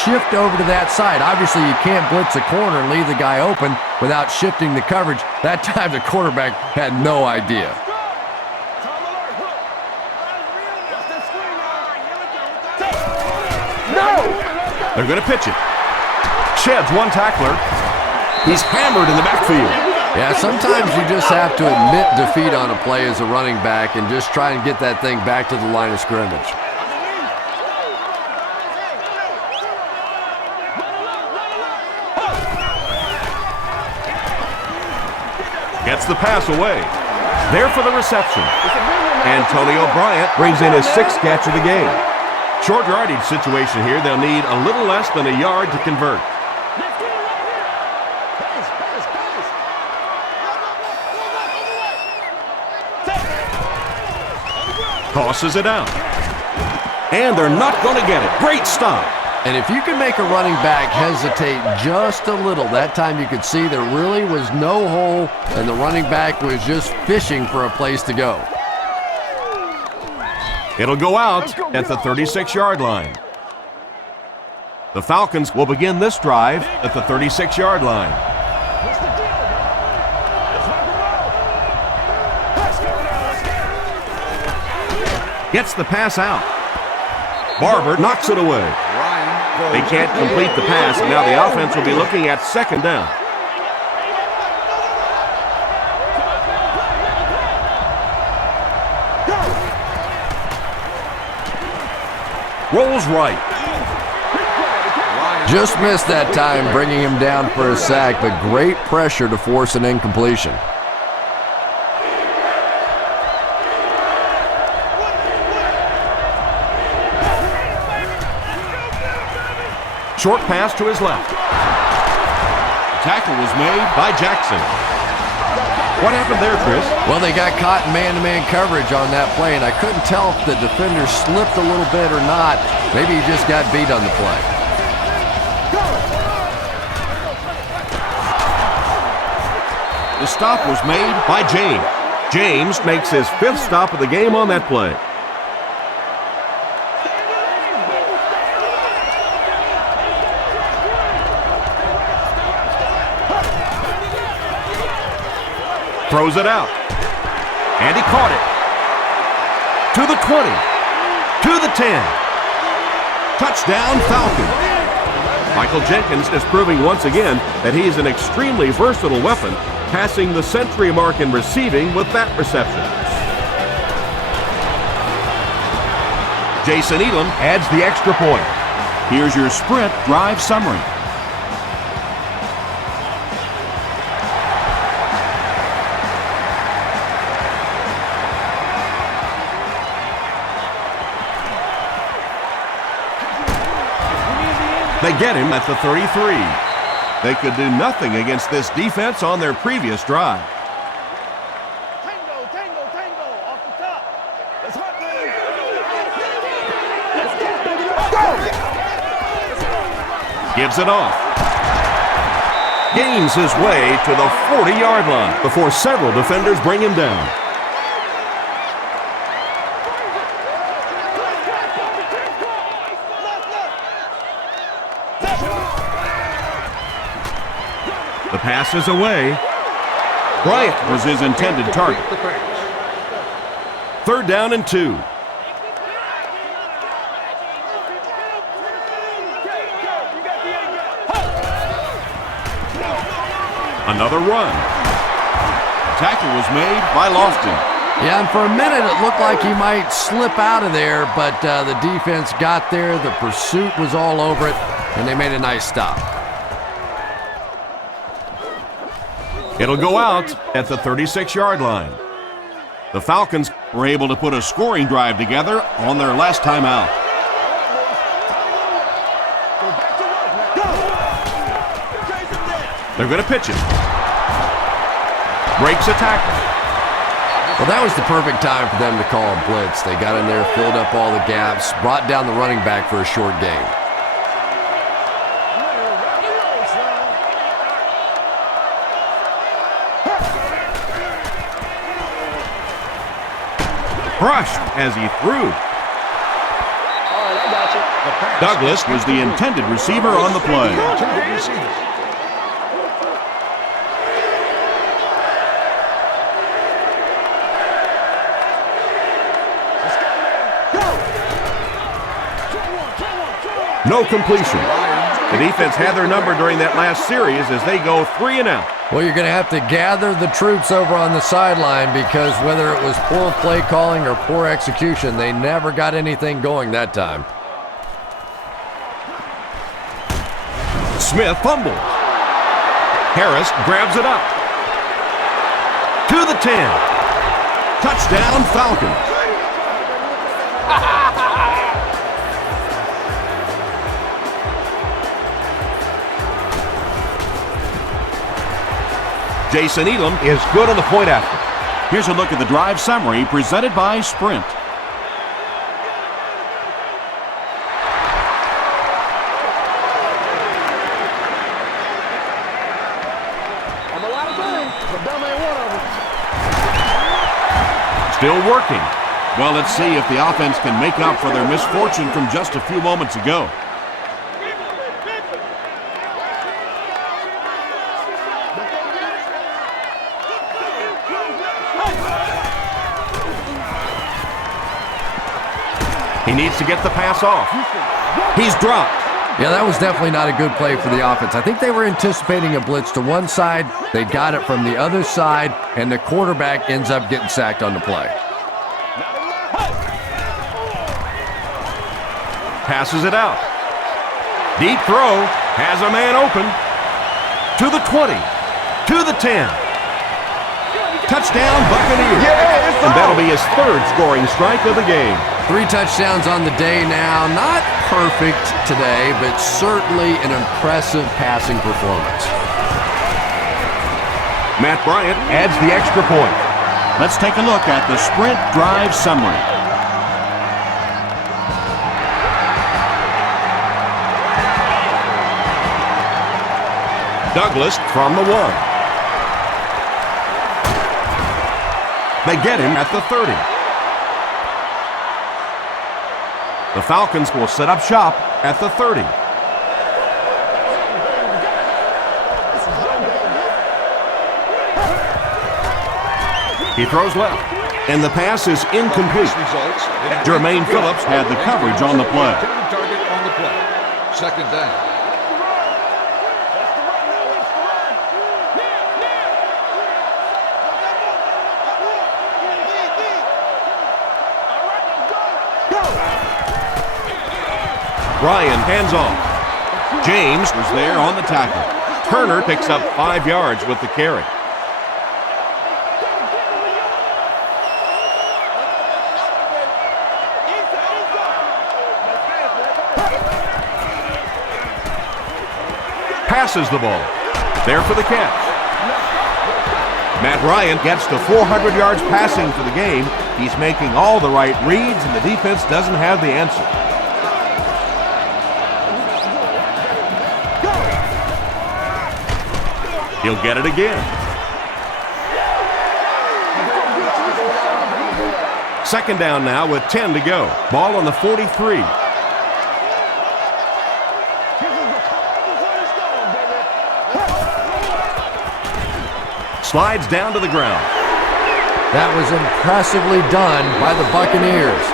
shift over to that side. Obviously, you can't blitz a corner and leave the guy open without shifting the coverage. That time, the quarterback had no idea. They're going to pitch it. Sheds one tackler. He's hammered in the backfield. Yeah, sometimes you just have to admit defeat on a play as a running back and just try and get that thing back to the line of scrimmage. Gets the pass away. There for the reception. Antonio Bryant brings in his 6th catch of the game. Short yardage situation here. They'll need a little less than a yard to convert. Tosses it out. And they're not going to get it. Great stop. And if you can make a running back hesitate just a little, that time you could see there really was no hole and the running back was just fishing for a place to go. It'll go out at the 36-yard line. The Falcons will begin this drive at the 36-yard line. Gets the pass out. Barber knocks it away. They can't complete the pass, and now the offense will be looking at 2nd down. Rolls right. Just missed that time, bringing him down for a sack, but great pressure to force an incompletion. Short pass to his left. Tackle was made by Jackson. What happened there, Chris? Well, they got caught in man-to-man coverage on that play, and I couldn't tell if the defender slipped a little bit or not. Maybe he just got beat on the play. The stop was made by James. James makes his 5th stop of the game on that play. Throws it out. And he caught it. To the 20. To the 10. Touchdown, Falcons. Michael Jenkins is proving once again that he's an extremely versatile weapon, passing the century mark in receiving with that reception. Jason Elam adds the extra point. Here's your sprint drive summary. They get him at the 33. They could do nothing against this defense on their previous drive. Tango, off the top. Let's hunt, man. Let's go. Gives it off. Gains his way to the 40-yard line before several defenders bring him down. The pass is away. Bryant was his intended target. 3rd down and 2. Another run. Tackle was made by Lofton. Yeah, and for a minute it looked like he might slip out of there, but the defense got there, the pursuit was all over it, and they made a nice stop. It'll go out at the 36-yard line. The Falcons were able to put a scoring drive together on their last time out. They're going to pitch it. Breaks a tackle. Well, that was the perfect time for them to call a blitz. They got in there, filled up all the gaps, brought down the running back for a short gain. Crushed as he threw. Douglas was the intended receiver on the play. No completion. The defense had their number during that last series as they go 3 and out. Well, you're going to have to gather the troops over on the sideline because whether it was poor play calling or poor execution, they never got anything going that time. Smith fumbles. Harris grabs it up. To the 10. Touchdown, Falcons. Jason Elam Is good on the point after. Here's a look at the drive summary presented by Sprint. I'm a lot of things, but dumb ain't one of them. Still working. Well, let's see if the offense can make up for their misfortune from just a few moments ago. He needs to get the pass off. He's dropped. Yeah, that was definitely not a good play for the offense. I think they were anticipating a blitz to one side. They got it from the other side, and the quarterback ends up getting sacked on the play. Passes it out. Deep throw. Has a man open. To the 20. To the 10. Touchdown, Buccaneers. And that'll be his 3rd scoring strike of the game. 3 touchdowns on the day now. Not perfect today, but certainly an impressive passing performance. Matt Bryant Adds the extra point. Let's take a look at the Sprint drive summary. Douglas from the 1. They get him at the 30. The Falcons will set up shop at the 30. He throws left, and the pass is incomplete. Jermaine Phillips had the coverage on the play. Target on the play. 2nd down. Ryan hands off. James was there on the tackle. Turner picks up 5 yards with the carry. Passes the ball. There for the catch. Matt Ryan gets to 400 yards passing for the game. He's making all the right reads, and the defense doesn't have the answer. He'll get it again. 2nd down now with 10 to go. Ball on the 43. Slides down to the ground. That was impressively done by the Buccaneers.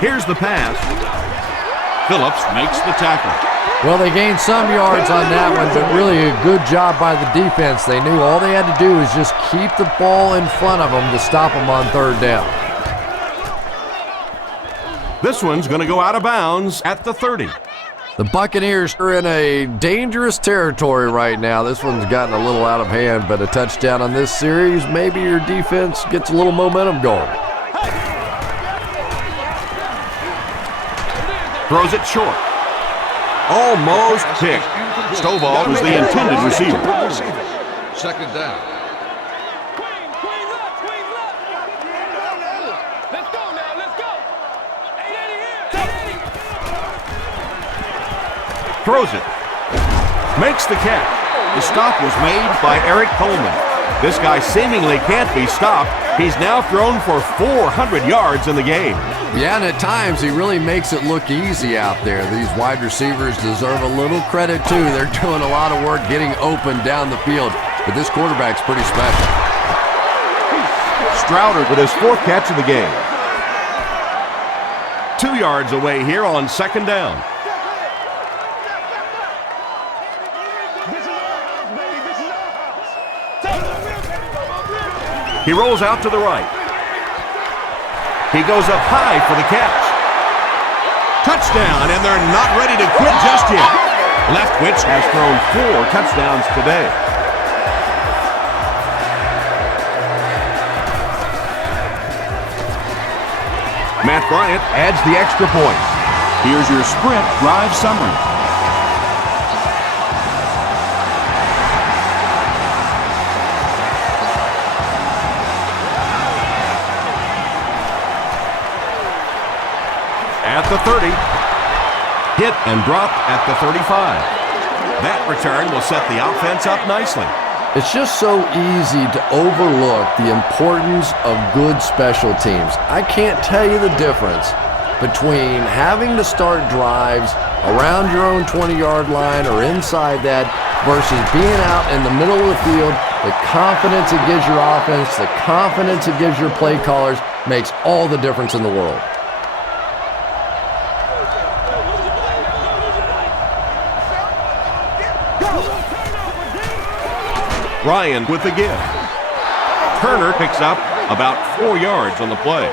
Here's the pass. Phillips makes the tackle. Well, they gained some yards on that one, but really a good job by the defense. They knew all they had to do is just keep the ball in front of them to stop them on 3rd down. This one's going to go out of bounds at the 30. The Buccaneers are in a dangerous territory right now. This one's gotten a little out of hand, but a touchdown on this series, maybe your defense gets a little momentum going. Throws it short. Almost picked. Stovall was the intended receiver. 2nd down. Let's go now, let's go. Ain't any here. Throws it. Makes the catch. The stop was made by Eric Coleman. This guy seemingly can't be stopped. He's now thrown for 400 yards in the game. Yeah, and at times he really makes it look easy out there. These wide receivers deserve a little credit too. They're doing a lot of work getting open down the field, but this quarterback's pretty special. Strouder with his 4th catch of the game. 2 yards away here on second down. He rolls out to the right. He goes up high for the catch. Touchdown, and they're not ready to quit just yet. Leftwich has thrown 4 touchdowns today. Matt Bryant adds the extra point. Here's your sprint drive summary. At the 30. Hit and dropped at the 35. That return will set the offense up nicely. It's just so easy to overlook the importance of good special teams. I can't tell you the difference between having to start drives around your own 20-yard line or inside that versus being out in the middle of the field. The confidence it gives your offense, the confidence it gives your play callers makes all the difference in the world. Ryan with the give. Turner picks up about 4 yards on the play.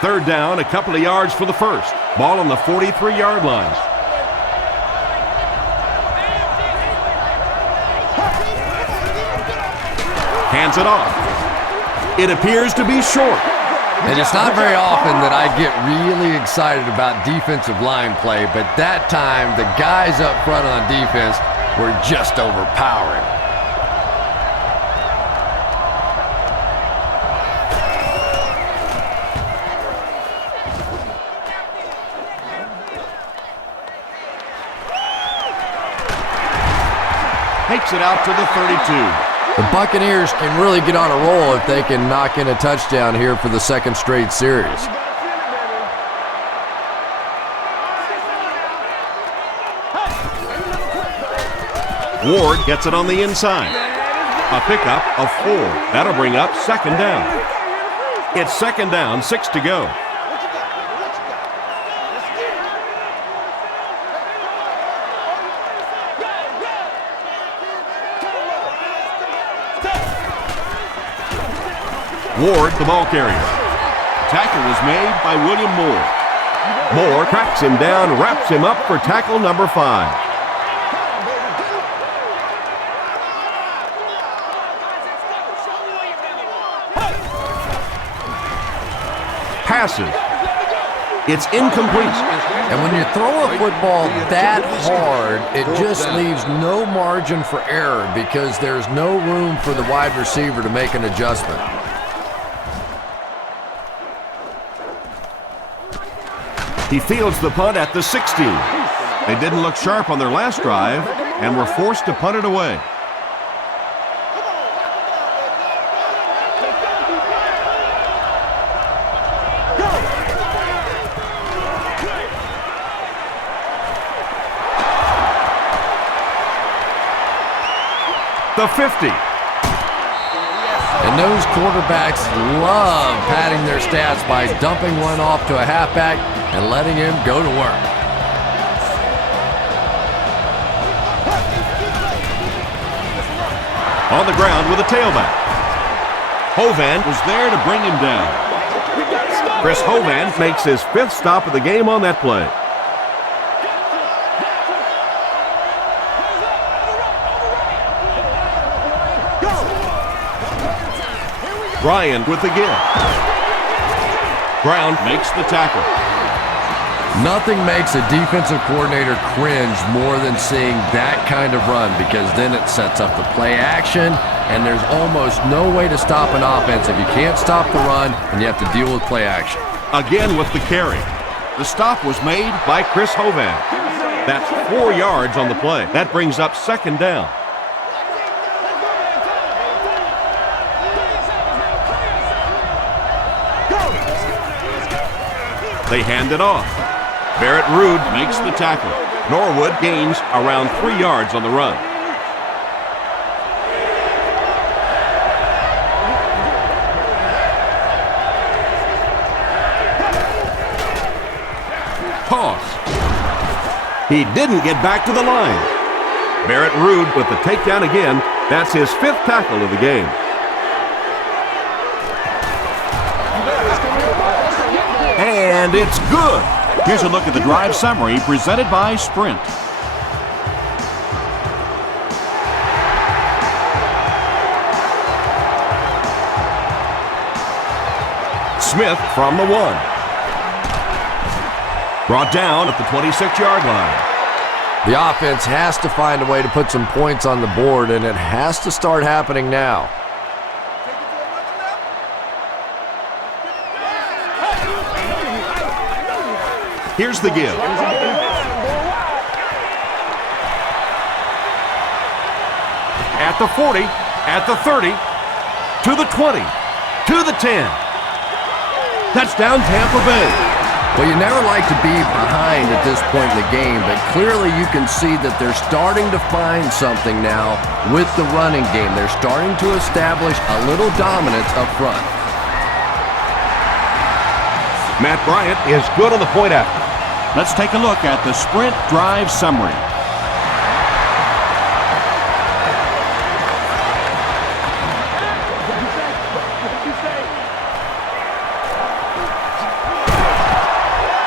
Third down, a couple of yards for the first. Ball on the 43-yard line. Hands it off. It appears to be short. And it's not very often that I get really excited about defensive line play, but that time the guys up front on defense were just overpowering. Takes it out to the 32. The Buccaneers can really get on a roll if they can knock in a touchdown here for the second straight series. Ward gets it on the inside. A pickup of 4. That'll bring up second down. It's second down, 6 to go. Ward, the ball carrier. Tackle was made by William Moore. Moore tracks him down, wraps him up for tackle number 5. Passes. It's incomplete. And when you throw a football that hard, it just leaves no margin for error because there's no room for the wide receiver to make an adjustment. He fields the punt at the 16. They didn't look sharp on their last drive and were forced to punt it away. The 50. And those quarterbacks love padding their stats by dumping one off to a halfback and letting him go to work. On the ground with a tailback. Hovan was there to bring him down. Chris Hovan makes his 5th stop of the game on that play. Ryan with the give. Brown makes the tackle. Nothing makes a defensive coordinator cringe more than seeing that kind of run because then it sets up the play action and there's almost no way to stop an offense if you can't stop the run and you have to deal with play action. Again with the carry. The stop was made by Chris Hovan. That's 4 yards on the play. That brings up second down. They hand it off. Barrett Ruud makes the tackle. Norwood gains around 3 yards on the run. Toss. He didn't get back to the line. Barrett Ruud with the takedown again. That's his 5th tackle of the game. And it's good. Here's a look at the drive summary presented by Sprint. Smith from the 1. Brought down at the 26-yard line. The offense has to find a way to put some points on the board, and it has to start happening now. Here's the give. At the 40, at the 30, to the 20, to the 10. Touchdown, Tampa Bay. Well, you never like to be behind at this point in the game, but clearly you can see that they're starting to find something now with the running game. They're starting to establish a little dominance up front. Matt Bryant is good on the point after. Let's take a look at the Sprint drive summary.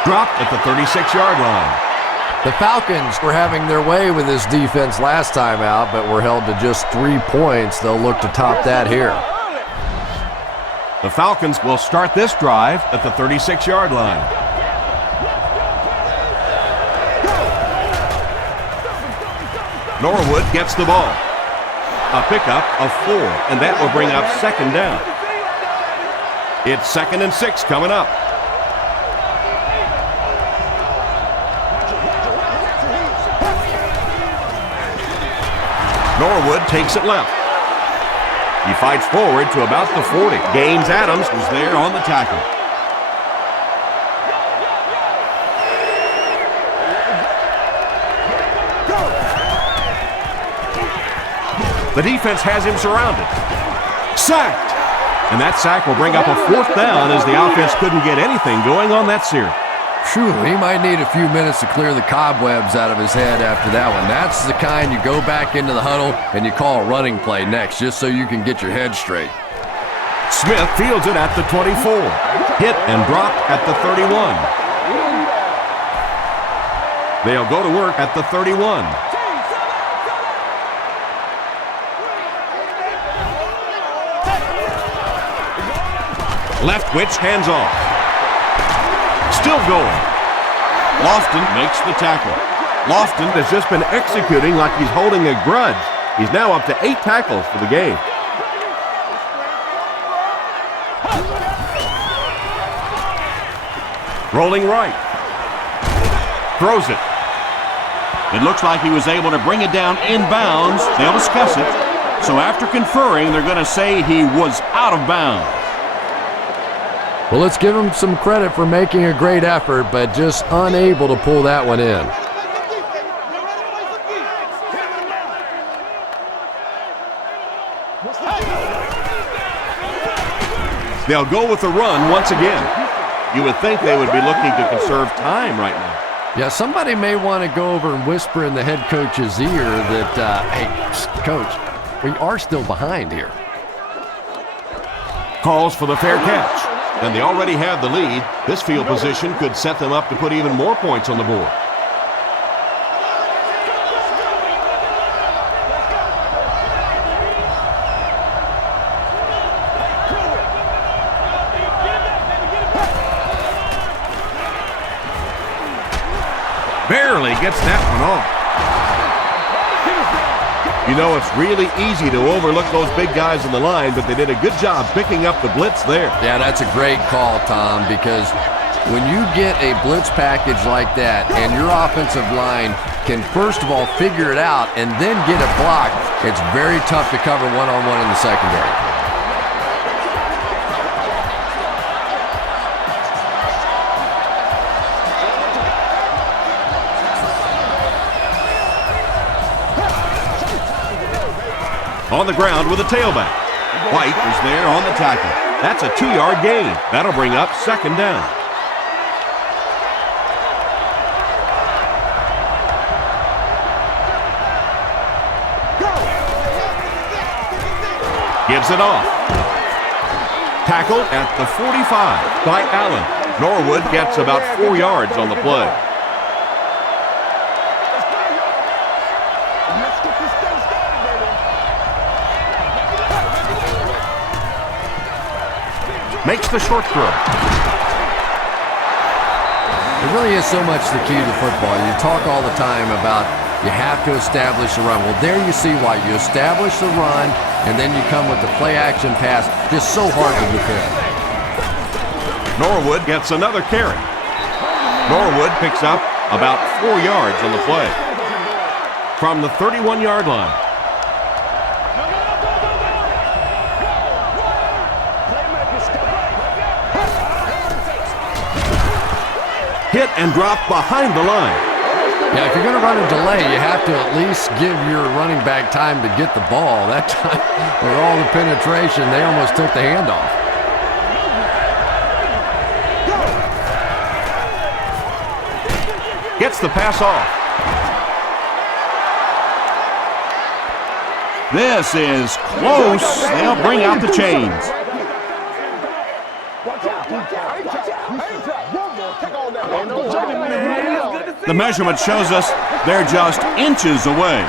Dropped at the 36-yard line. The Falcons were having their way with this defense last time out, but were held to just 3 points. They'll look to top that here. The Falcons will start this drive at the 36-yard line. Norwood gets the ball. A pickup of 4, and that will bring up second down. It's 2nd and 6 coming up. Norwood takes it left. He fights forward to about the 40. Gaines Adams was there on the tackle. The defense has him surrounded. Sacked! And that sack will bring up a 4th down as the offense couldn't get anything going on that series. Phew, he might need a few minutes to clear the cobwebs out of his head after that one. That's the kind you go back into the huddle and you call a running play next just so you can get your head straight. Smith fields it at the 24. Hit and dropped at the 31. They'll go to work at the 31. Leftwich hands off. Still going. Lofton makes the tackle. Lofton has just been executing like he's holding a grudge. He's now up to 8 tackles for the game. Rolling right. Throws it. It looks like he was able to bring it down inbounds. They'll discuss it. So after conferring, they're going to say he was out of bounds. Well, let's give him some credit for making a great effort, but just unable to pull that one in. They'll go with the run once again. You would think they would be looking to conserve time right now. Yeah, somebody may want to go over and whisper in the head coach's ear that, hey, coach, we are still behind here. Calls for the fair catch. And they already have the lead. This field position could set them up to put even more points on the board. Barely gets that one off. You know, it's really easy to overlook those big guys on the line, but they did a good job picking up the blitz there. Yeah, that's a great call, Tom, because When you get a blitz package like that and your offensive line can first of all figure it out and then get it blocked, it's very tough to cover one-on-one in the secondary. On the ground with a tailback. White is there on the tackle. That's a 2-yard gain. That'll bring up second down. Gives it off. Tackle at the 45 by Allen. Norwood gets about 4 yards on the play. Makes the short throw. It really is so much the key to football. You talk all the time about you have to establish the run. Well, there you see why. You establish the run, and then you come with the play-action pass. Just so hard to defend. Norwood gets another carry. Norwood picks up about 4 yards on the play. From the 31-yard line. Hit and drop behind the line. Yeah, if you're going to run a delay, you have to at least give your running back time to get the ball. That time, with all the penetration, they almost took the handoff. Gets the pass off. This is close. They'll bring out the chains. The measurement shows us they're just inches away.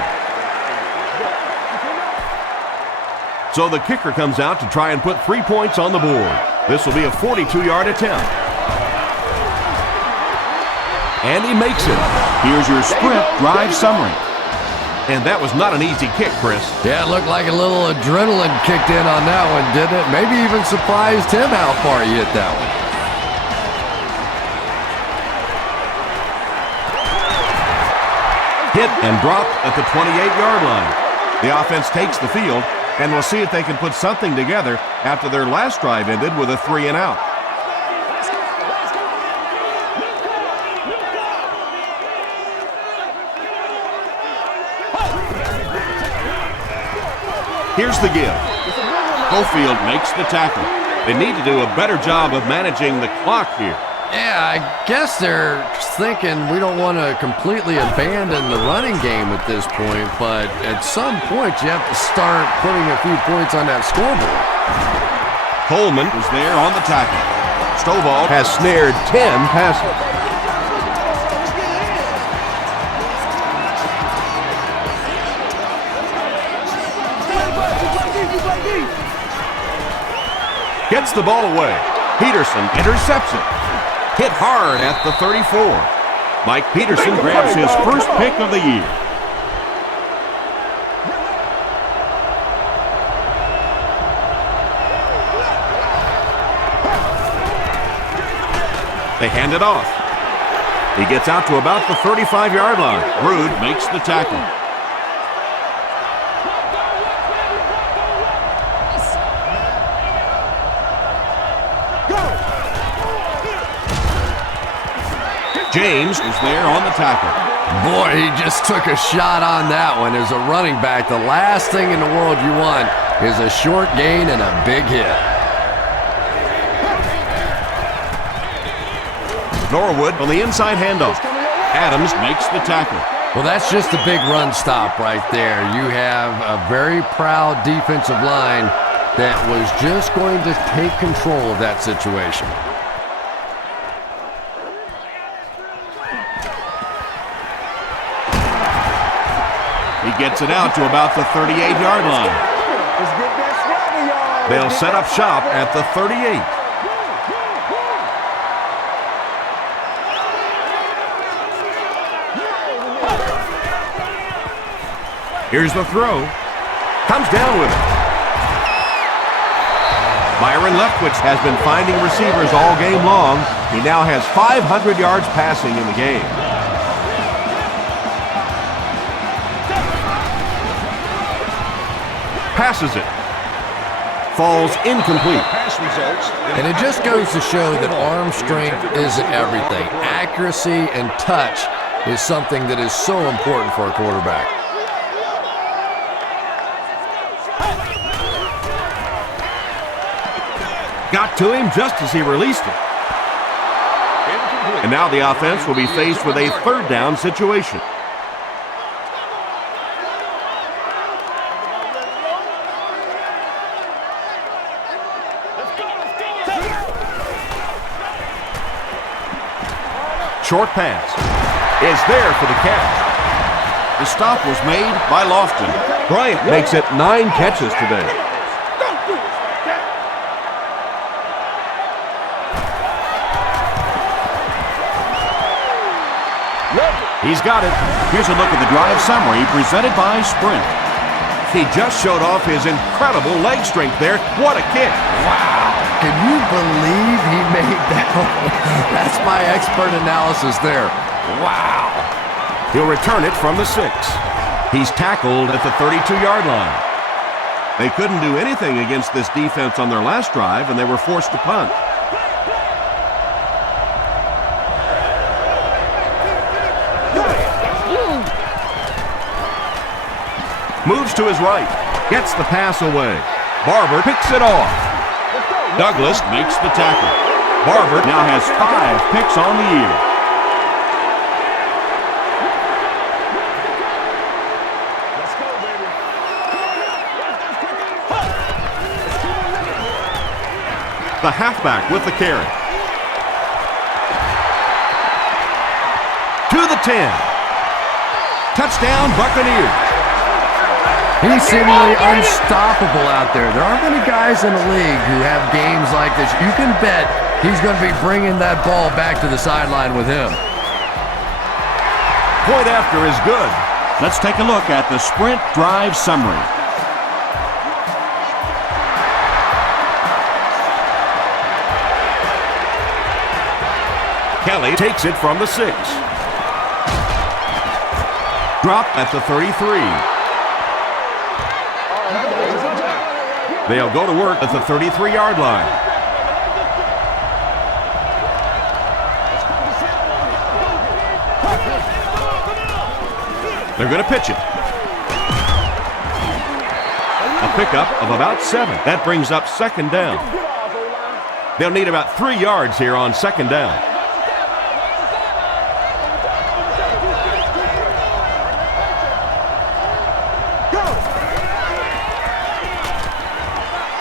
So the kicker comes out to try and put 3 points on the board. This will be a 42-yard attempt. And he makes it. Here's your sprint drive summary. And that was not an easy kick, Chris. Yeah, it looked like a little adrenaline kicked in on that one, didn't it? Maybe even surprised him how far he hit that one. Hit and dropped at the 28-yard line. The offense takes the field, and we'll see if they can put something together after their last drive ended with a 3-and-out. Here's the give. Hofield makes the tackle. They need to do a better job of managing the clock here. Yeah, I guess they're thinking we don't want to completely abandon the running game at this point, but at some point you have to start putting a few points on that scoreboard. Coleman is there on the tackle. Stovall has snared 10 passes. Gets the ball away. Peterson intercepts it. Hit hard at the 34. Mike Peterson grabs his first pick of the year. They hand it off. He gets out to about the 35-yard line. Rude makes the tackle. James is there on the tackle. Boy, he just took a shot on that one. As a running back, the last thing in the world you want is a short gain and a big hit. Norwood on the inside handoff. Adams makes the tackle. Well, that's just a big run stop right there. You have a very proud defensive line that was just going to take control of that situation. He gets it out to about the 38-yard line. They'll set up shop at the 38. Here's the throw. Comes down with it. Byron Leftwich has been finding receivers all game long. He now has 500 yards passing in the game. Passes it. Falls incomplete. And it just goes to show that arm strength isn't everything. Accuracy and touch is something that is so important for a quarterback. Got to him just as he released it. And now the offense will be faced with a third down situation. Short pass is there for the catch. The stop was made by Lofton. Bryant makes it 9 catches today. He's got it. Here's a look at the drive summary presented by Sprint. He just showed off his incredible leg strength there. What a kick. Wow. Can you believe he made that? That's my expert analysis there. Wow. He'll return it from the 6. He's tackled at the 32-yard line. They couldn't do anything against this defense on their last drive, and they were forced to punt. Moves to his right. Gets the pass away. Barber picks it off. Douglas makes the tackle. Barber now has 5 picks on the year. Let's go, baby. The halfback with the carry. To the 10. Touchdown, Buccaneers. He's seemingly unstoppable out there. There aren't many guys in the league who have games like this. You can bet he's going to be bringing that ball back to the sideline with him. Point after is good. Let's take a look at the Sprint drive summary. Kelly takes it from the 6. Dropped at the 33. They'll go to work at the 33-yard line. They're going to pitch it. A pickup of about 7. That brings up 2nd down. They'll need about 3 yards here on 2nd down.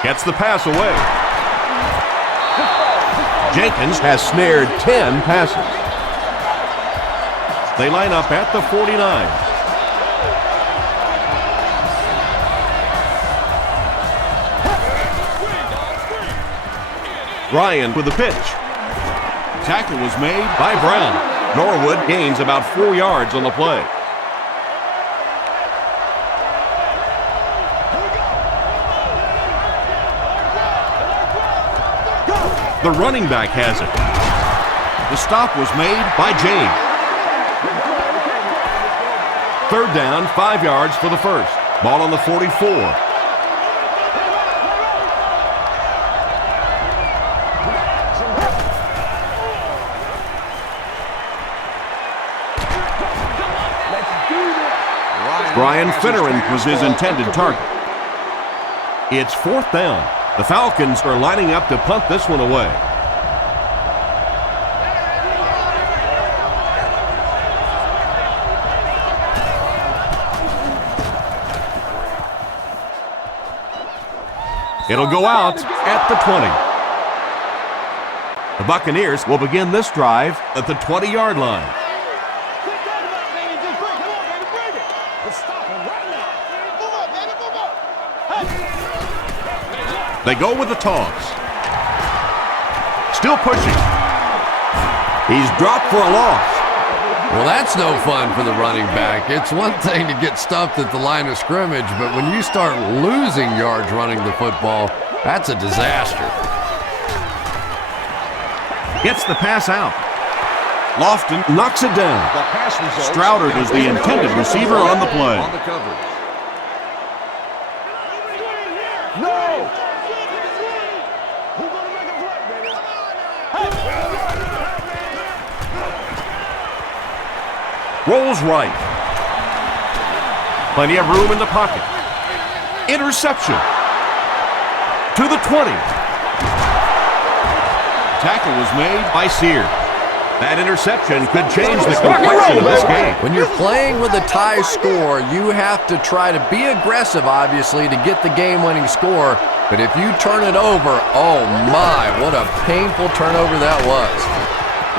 Gets the pass away. Jenkins has snared 10 passes. They line up at the 49. Ryan with the pitch. Tackle was made by Brown. Norwood gains about 4 yards on the play. The running back has it. The stop was made by James. 3rd down, 5 yards for the first. Ball on the 44. Brian Finneran was his intended target. It's 4th down. The Falcons are lining up to punt this one away. It'll go out at the 20. The Buccaneers will begin this drive at the 20-yard line. They go with the toss. Still pushing. He's dropped for a loss. Well, that's no fun for the running back. It's one thing to get stuffed at the line of scrimmage, but when you start losing yards running the football, that's a disaster. Gets the pass out. Lofton knocks it down. The pass results. Strouder is the intended receiver on the play. On the coverage. No! Who's gonna make a play, baby? Rolls right. Plenty of room in the pocket. Interception. To the 20. Tackle was made by Sear. That interception could change the complexion of this game. When you're playing with a tie score, you have to try to be aggressive, obviously, to get the game-winning score. But if you turn it over, oh my, what a painful turnover that was.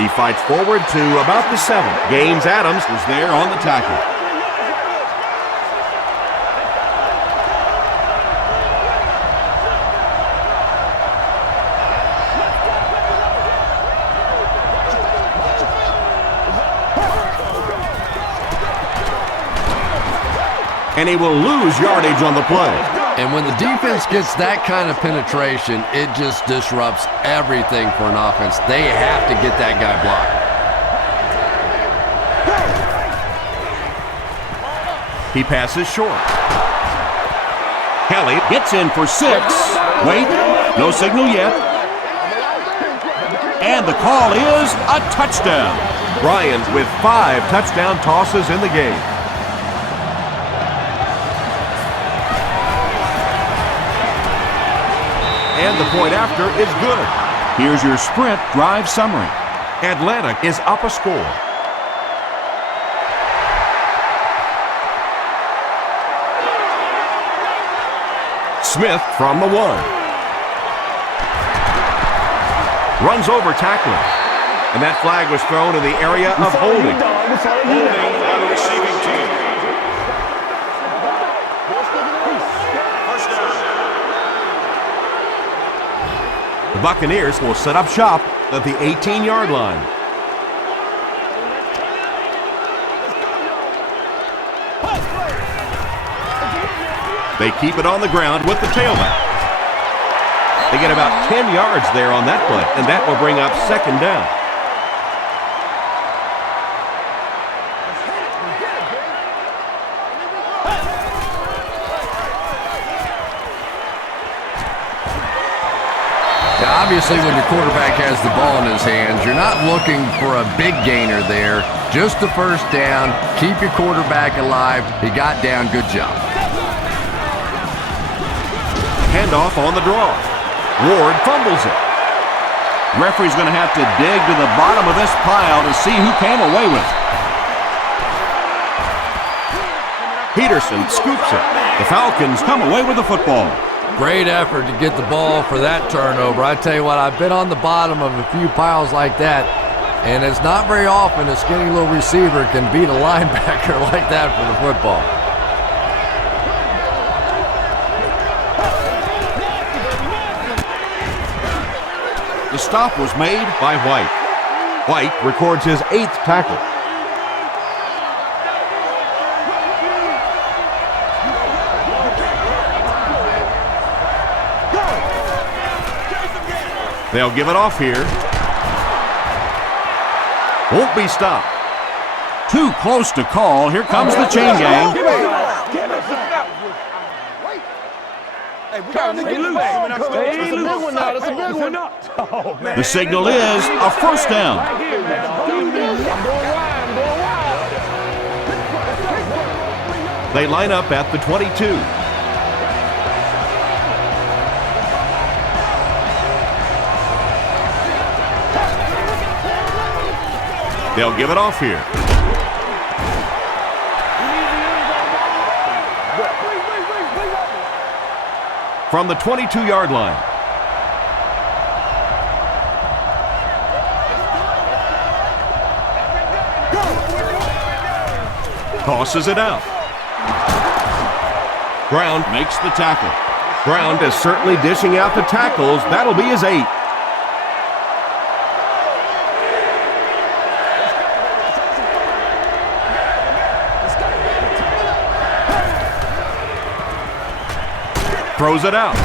He fights forward to about the 7. Gaines Adams was there on the tackle. And he will lose yardage on the play. And when the defense gets that kind of penetration, it just disrupts everything for an offense. They have to get that guy blocked. He passes short. Kelly gets in for 6. Wait, no signal yet. And the call is a touchdown. Bryant with 5 touchdown tosses in the game. And the point after is good. Here's your sprint drive summary. Atlanta is up a score. Smith from the 1. Runs over tackler. And that flag was thrown in the area of holding. Holding on the receiving team. First down. The Buccaneers will set up shop at the 18-yard line. They keep it on the ground with the tailback. They get about 10 yards there on that play, and that will bring up 2nd down. Now, obviously, when your quarterback has the ball in his hands, you're not looking for a big gainer there. Just the first down. Keep your quarterback alive. He got down. Good job. Handoff on the draw. Ward fumbles it. Referee's going to have to dig to the bottom of this pile to see who came away with it. Peterson scoops it. The Falcons come away with the football. Great effort to get the ball for that turnover. I tell you what, I've been on the bottom of a few piles like that, and it's not very often a skinny little receiver can beat a linebacker like that for the football. The stop was made by White. White records his 8th tackle. They'll give it off here. Won't be stopped. Too close to call. Here comes the chain gang. The signal is a first down. They line up at the 22. They'll give it off here. From the 22-yard line. Tosses it out. Brown makes the tackle. Brown is certainly dishing out the tackles. That'll be his 8th. Throws it out.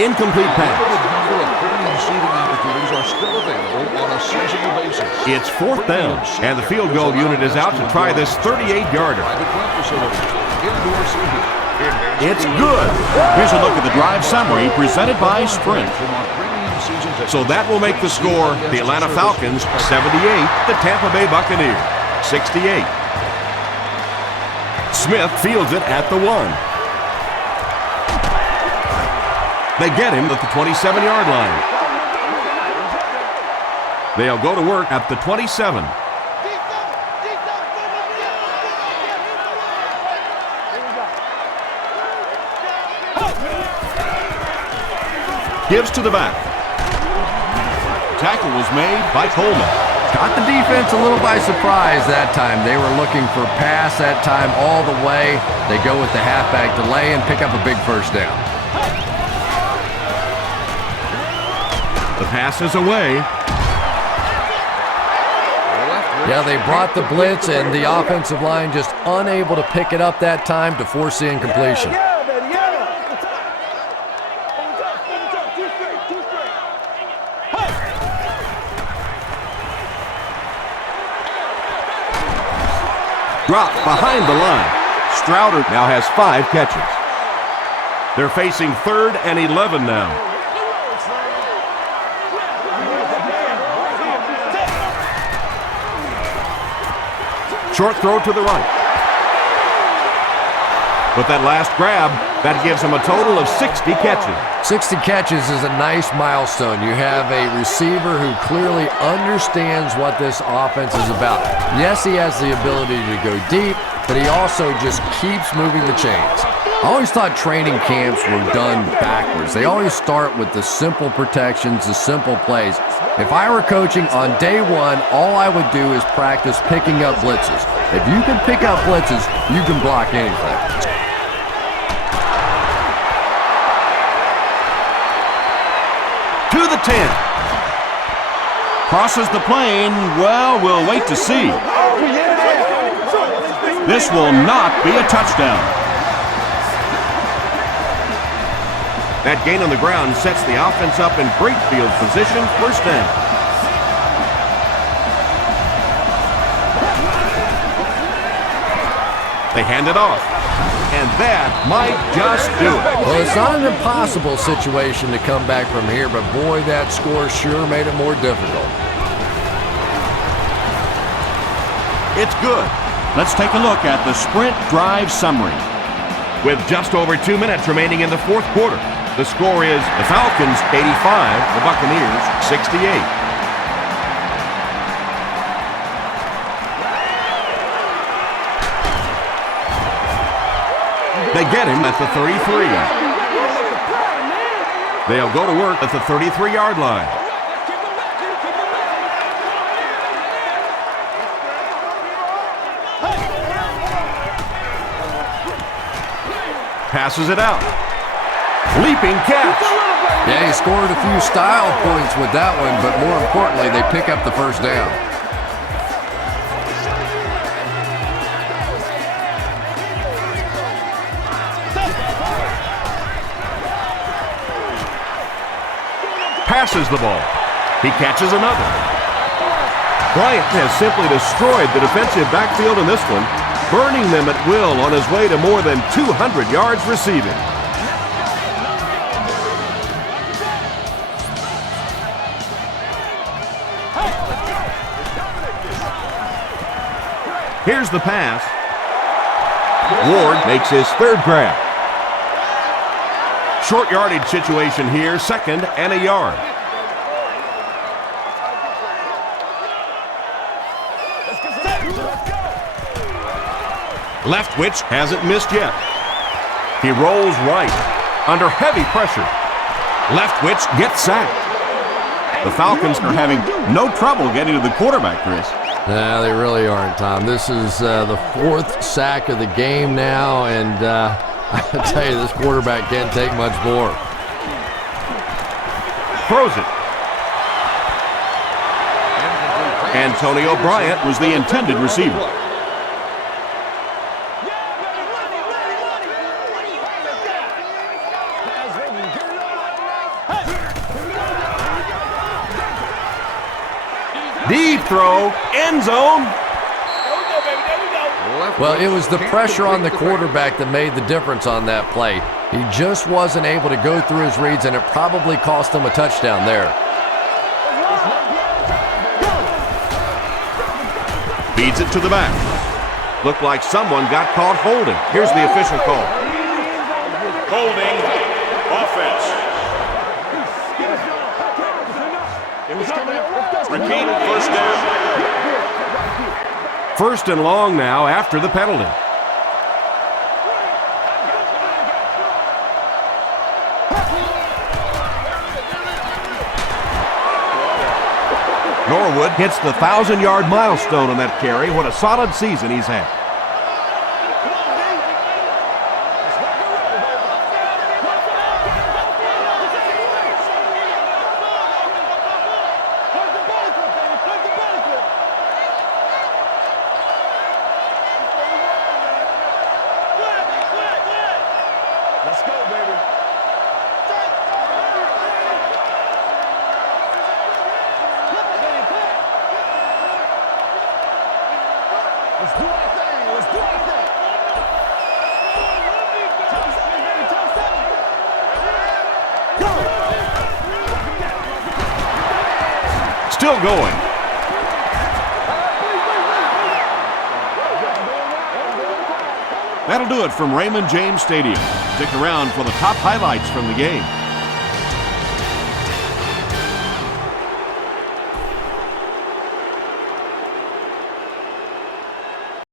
Incomplete pass. Number of 30 receiving opportunities are still available on a seasonal basis. It's 4th down, and the field goal unit is out to try this 38-yarder. Private club facility. Indoor seating. It's good. Here's a look at the drive summary presented by Sprint. So that will make the score the Atlanta Falcons 78, the Tampa Bay Buccaneers 68. Smith fields it at the 1. They get him at the 27-yard line. They'll go to work at the 27. Gives to the back. Tackle was made by Coleman. Got the defense a little by surprise that time. They were looking for pass that time all the way. They go with the halfback delay and pick up a big first down. The pass is away. Yeah, they brought the blitz, and the offensive line just unable to pick it up that time to force the incompletion. Dropped behind the line. Strouder now has 5 catches. They're facing 3rd and 11 now. Short throw to the right. With that last grab, that gives him a total of 60 catches. 60 catches is a nice milestone. You have a receiver who clearly understands what this offense is about. Yes, he has the ability to go deep, but he also just keeps moving the chains. I always thought training camps were done backwards. They always start with the simple protections, the simple plays. If I were coaching on day 1, all I would do is practice picking up blitzes. If you can pick up blitzes, you can block anything. To the 10. Crosses the plane. Well, we'll wait to see. This will not be a touchdown. That gain on the ground sets the offense up in great field position, first down. They hand it off, and that might just do it. Well, it's not an impossible situation to come back from here, but boy, that score sure made it more difficult. It's good. Let's take a look at the Sprint drive summary. With just over 2 minutes remaining in the 4th quarter, the score is the Falcons 85, the Buccaneers 68. They get him at the 33. They'll go to work at the 33-yard line. Passes it out. Leaping catch. Yeah, he scored a few style points with that one, but more importantly, they pick up the first down. Passes the ball. He catches another. Bryant has simply destroyed the defensive backfield in this one, burning them at will on his way to more than 200 yards receiving. Here's the pass. Ward makes his 3rd grab. Short yardage situation here, 2nd and a yard. Leftwich hasn't missed yet. He rolls right under heavy pressure. Leftwich gets sacked. The Falcons are having no trouble getting to the quarterback, Chris. No, they really aren't, Tom. This is the 4th sack of the game now, and I tell you, this quarterback can't take much more. Throws it. Antonio Bryant Was the intended receiver. throw, end zone. Well, it was the pressure on the quarterback that made the difference on that play. He just wasn't able to go through his reads, and it probably cost him a touchdown there. Feeds it to the back. Looked like someone got caught holding. Here's the official call. Holding offense. Repeat first down. First and long now after the penalty. Norwood hits the 1,000-yard milestone on that carry. What a solid season he's had. Let's go, baby. Let's do our thing. Let's do our thing. Top 7, baby. Top 7. Go. Still going. That'll do it from Raymond James Stadium. Stick around for the top highlights from the game.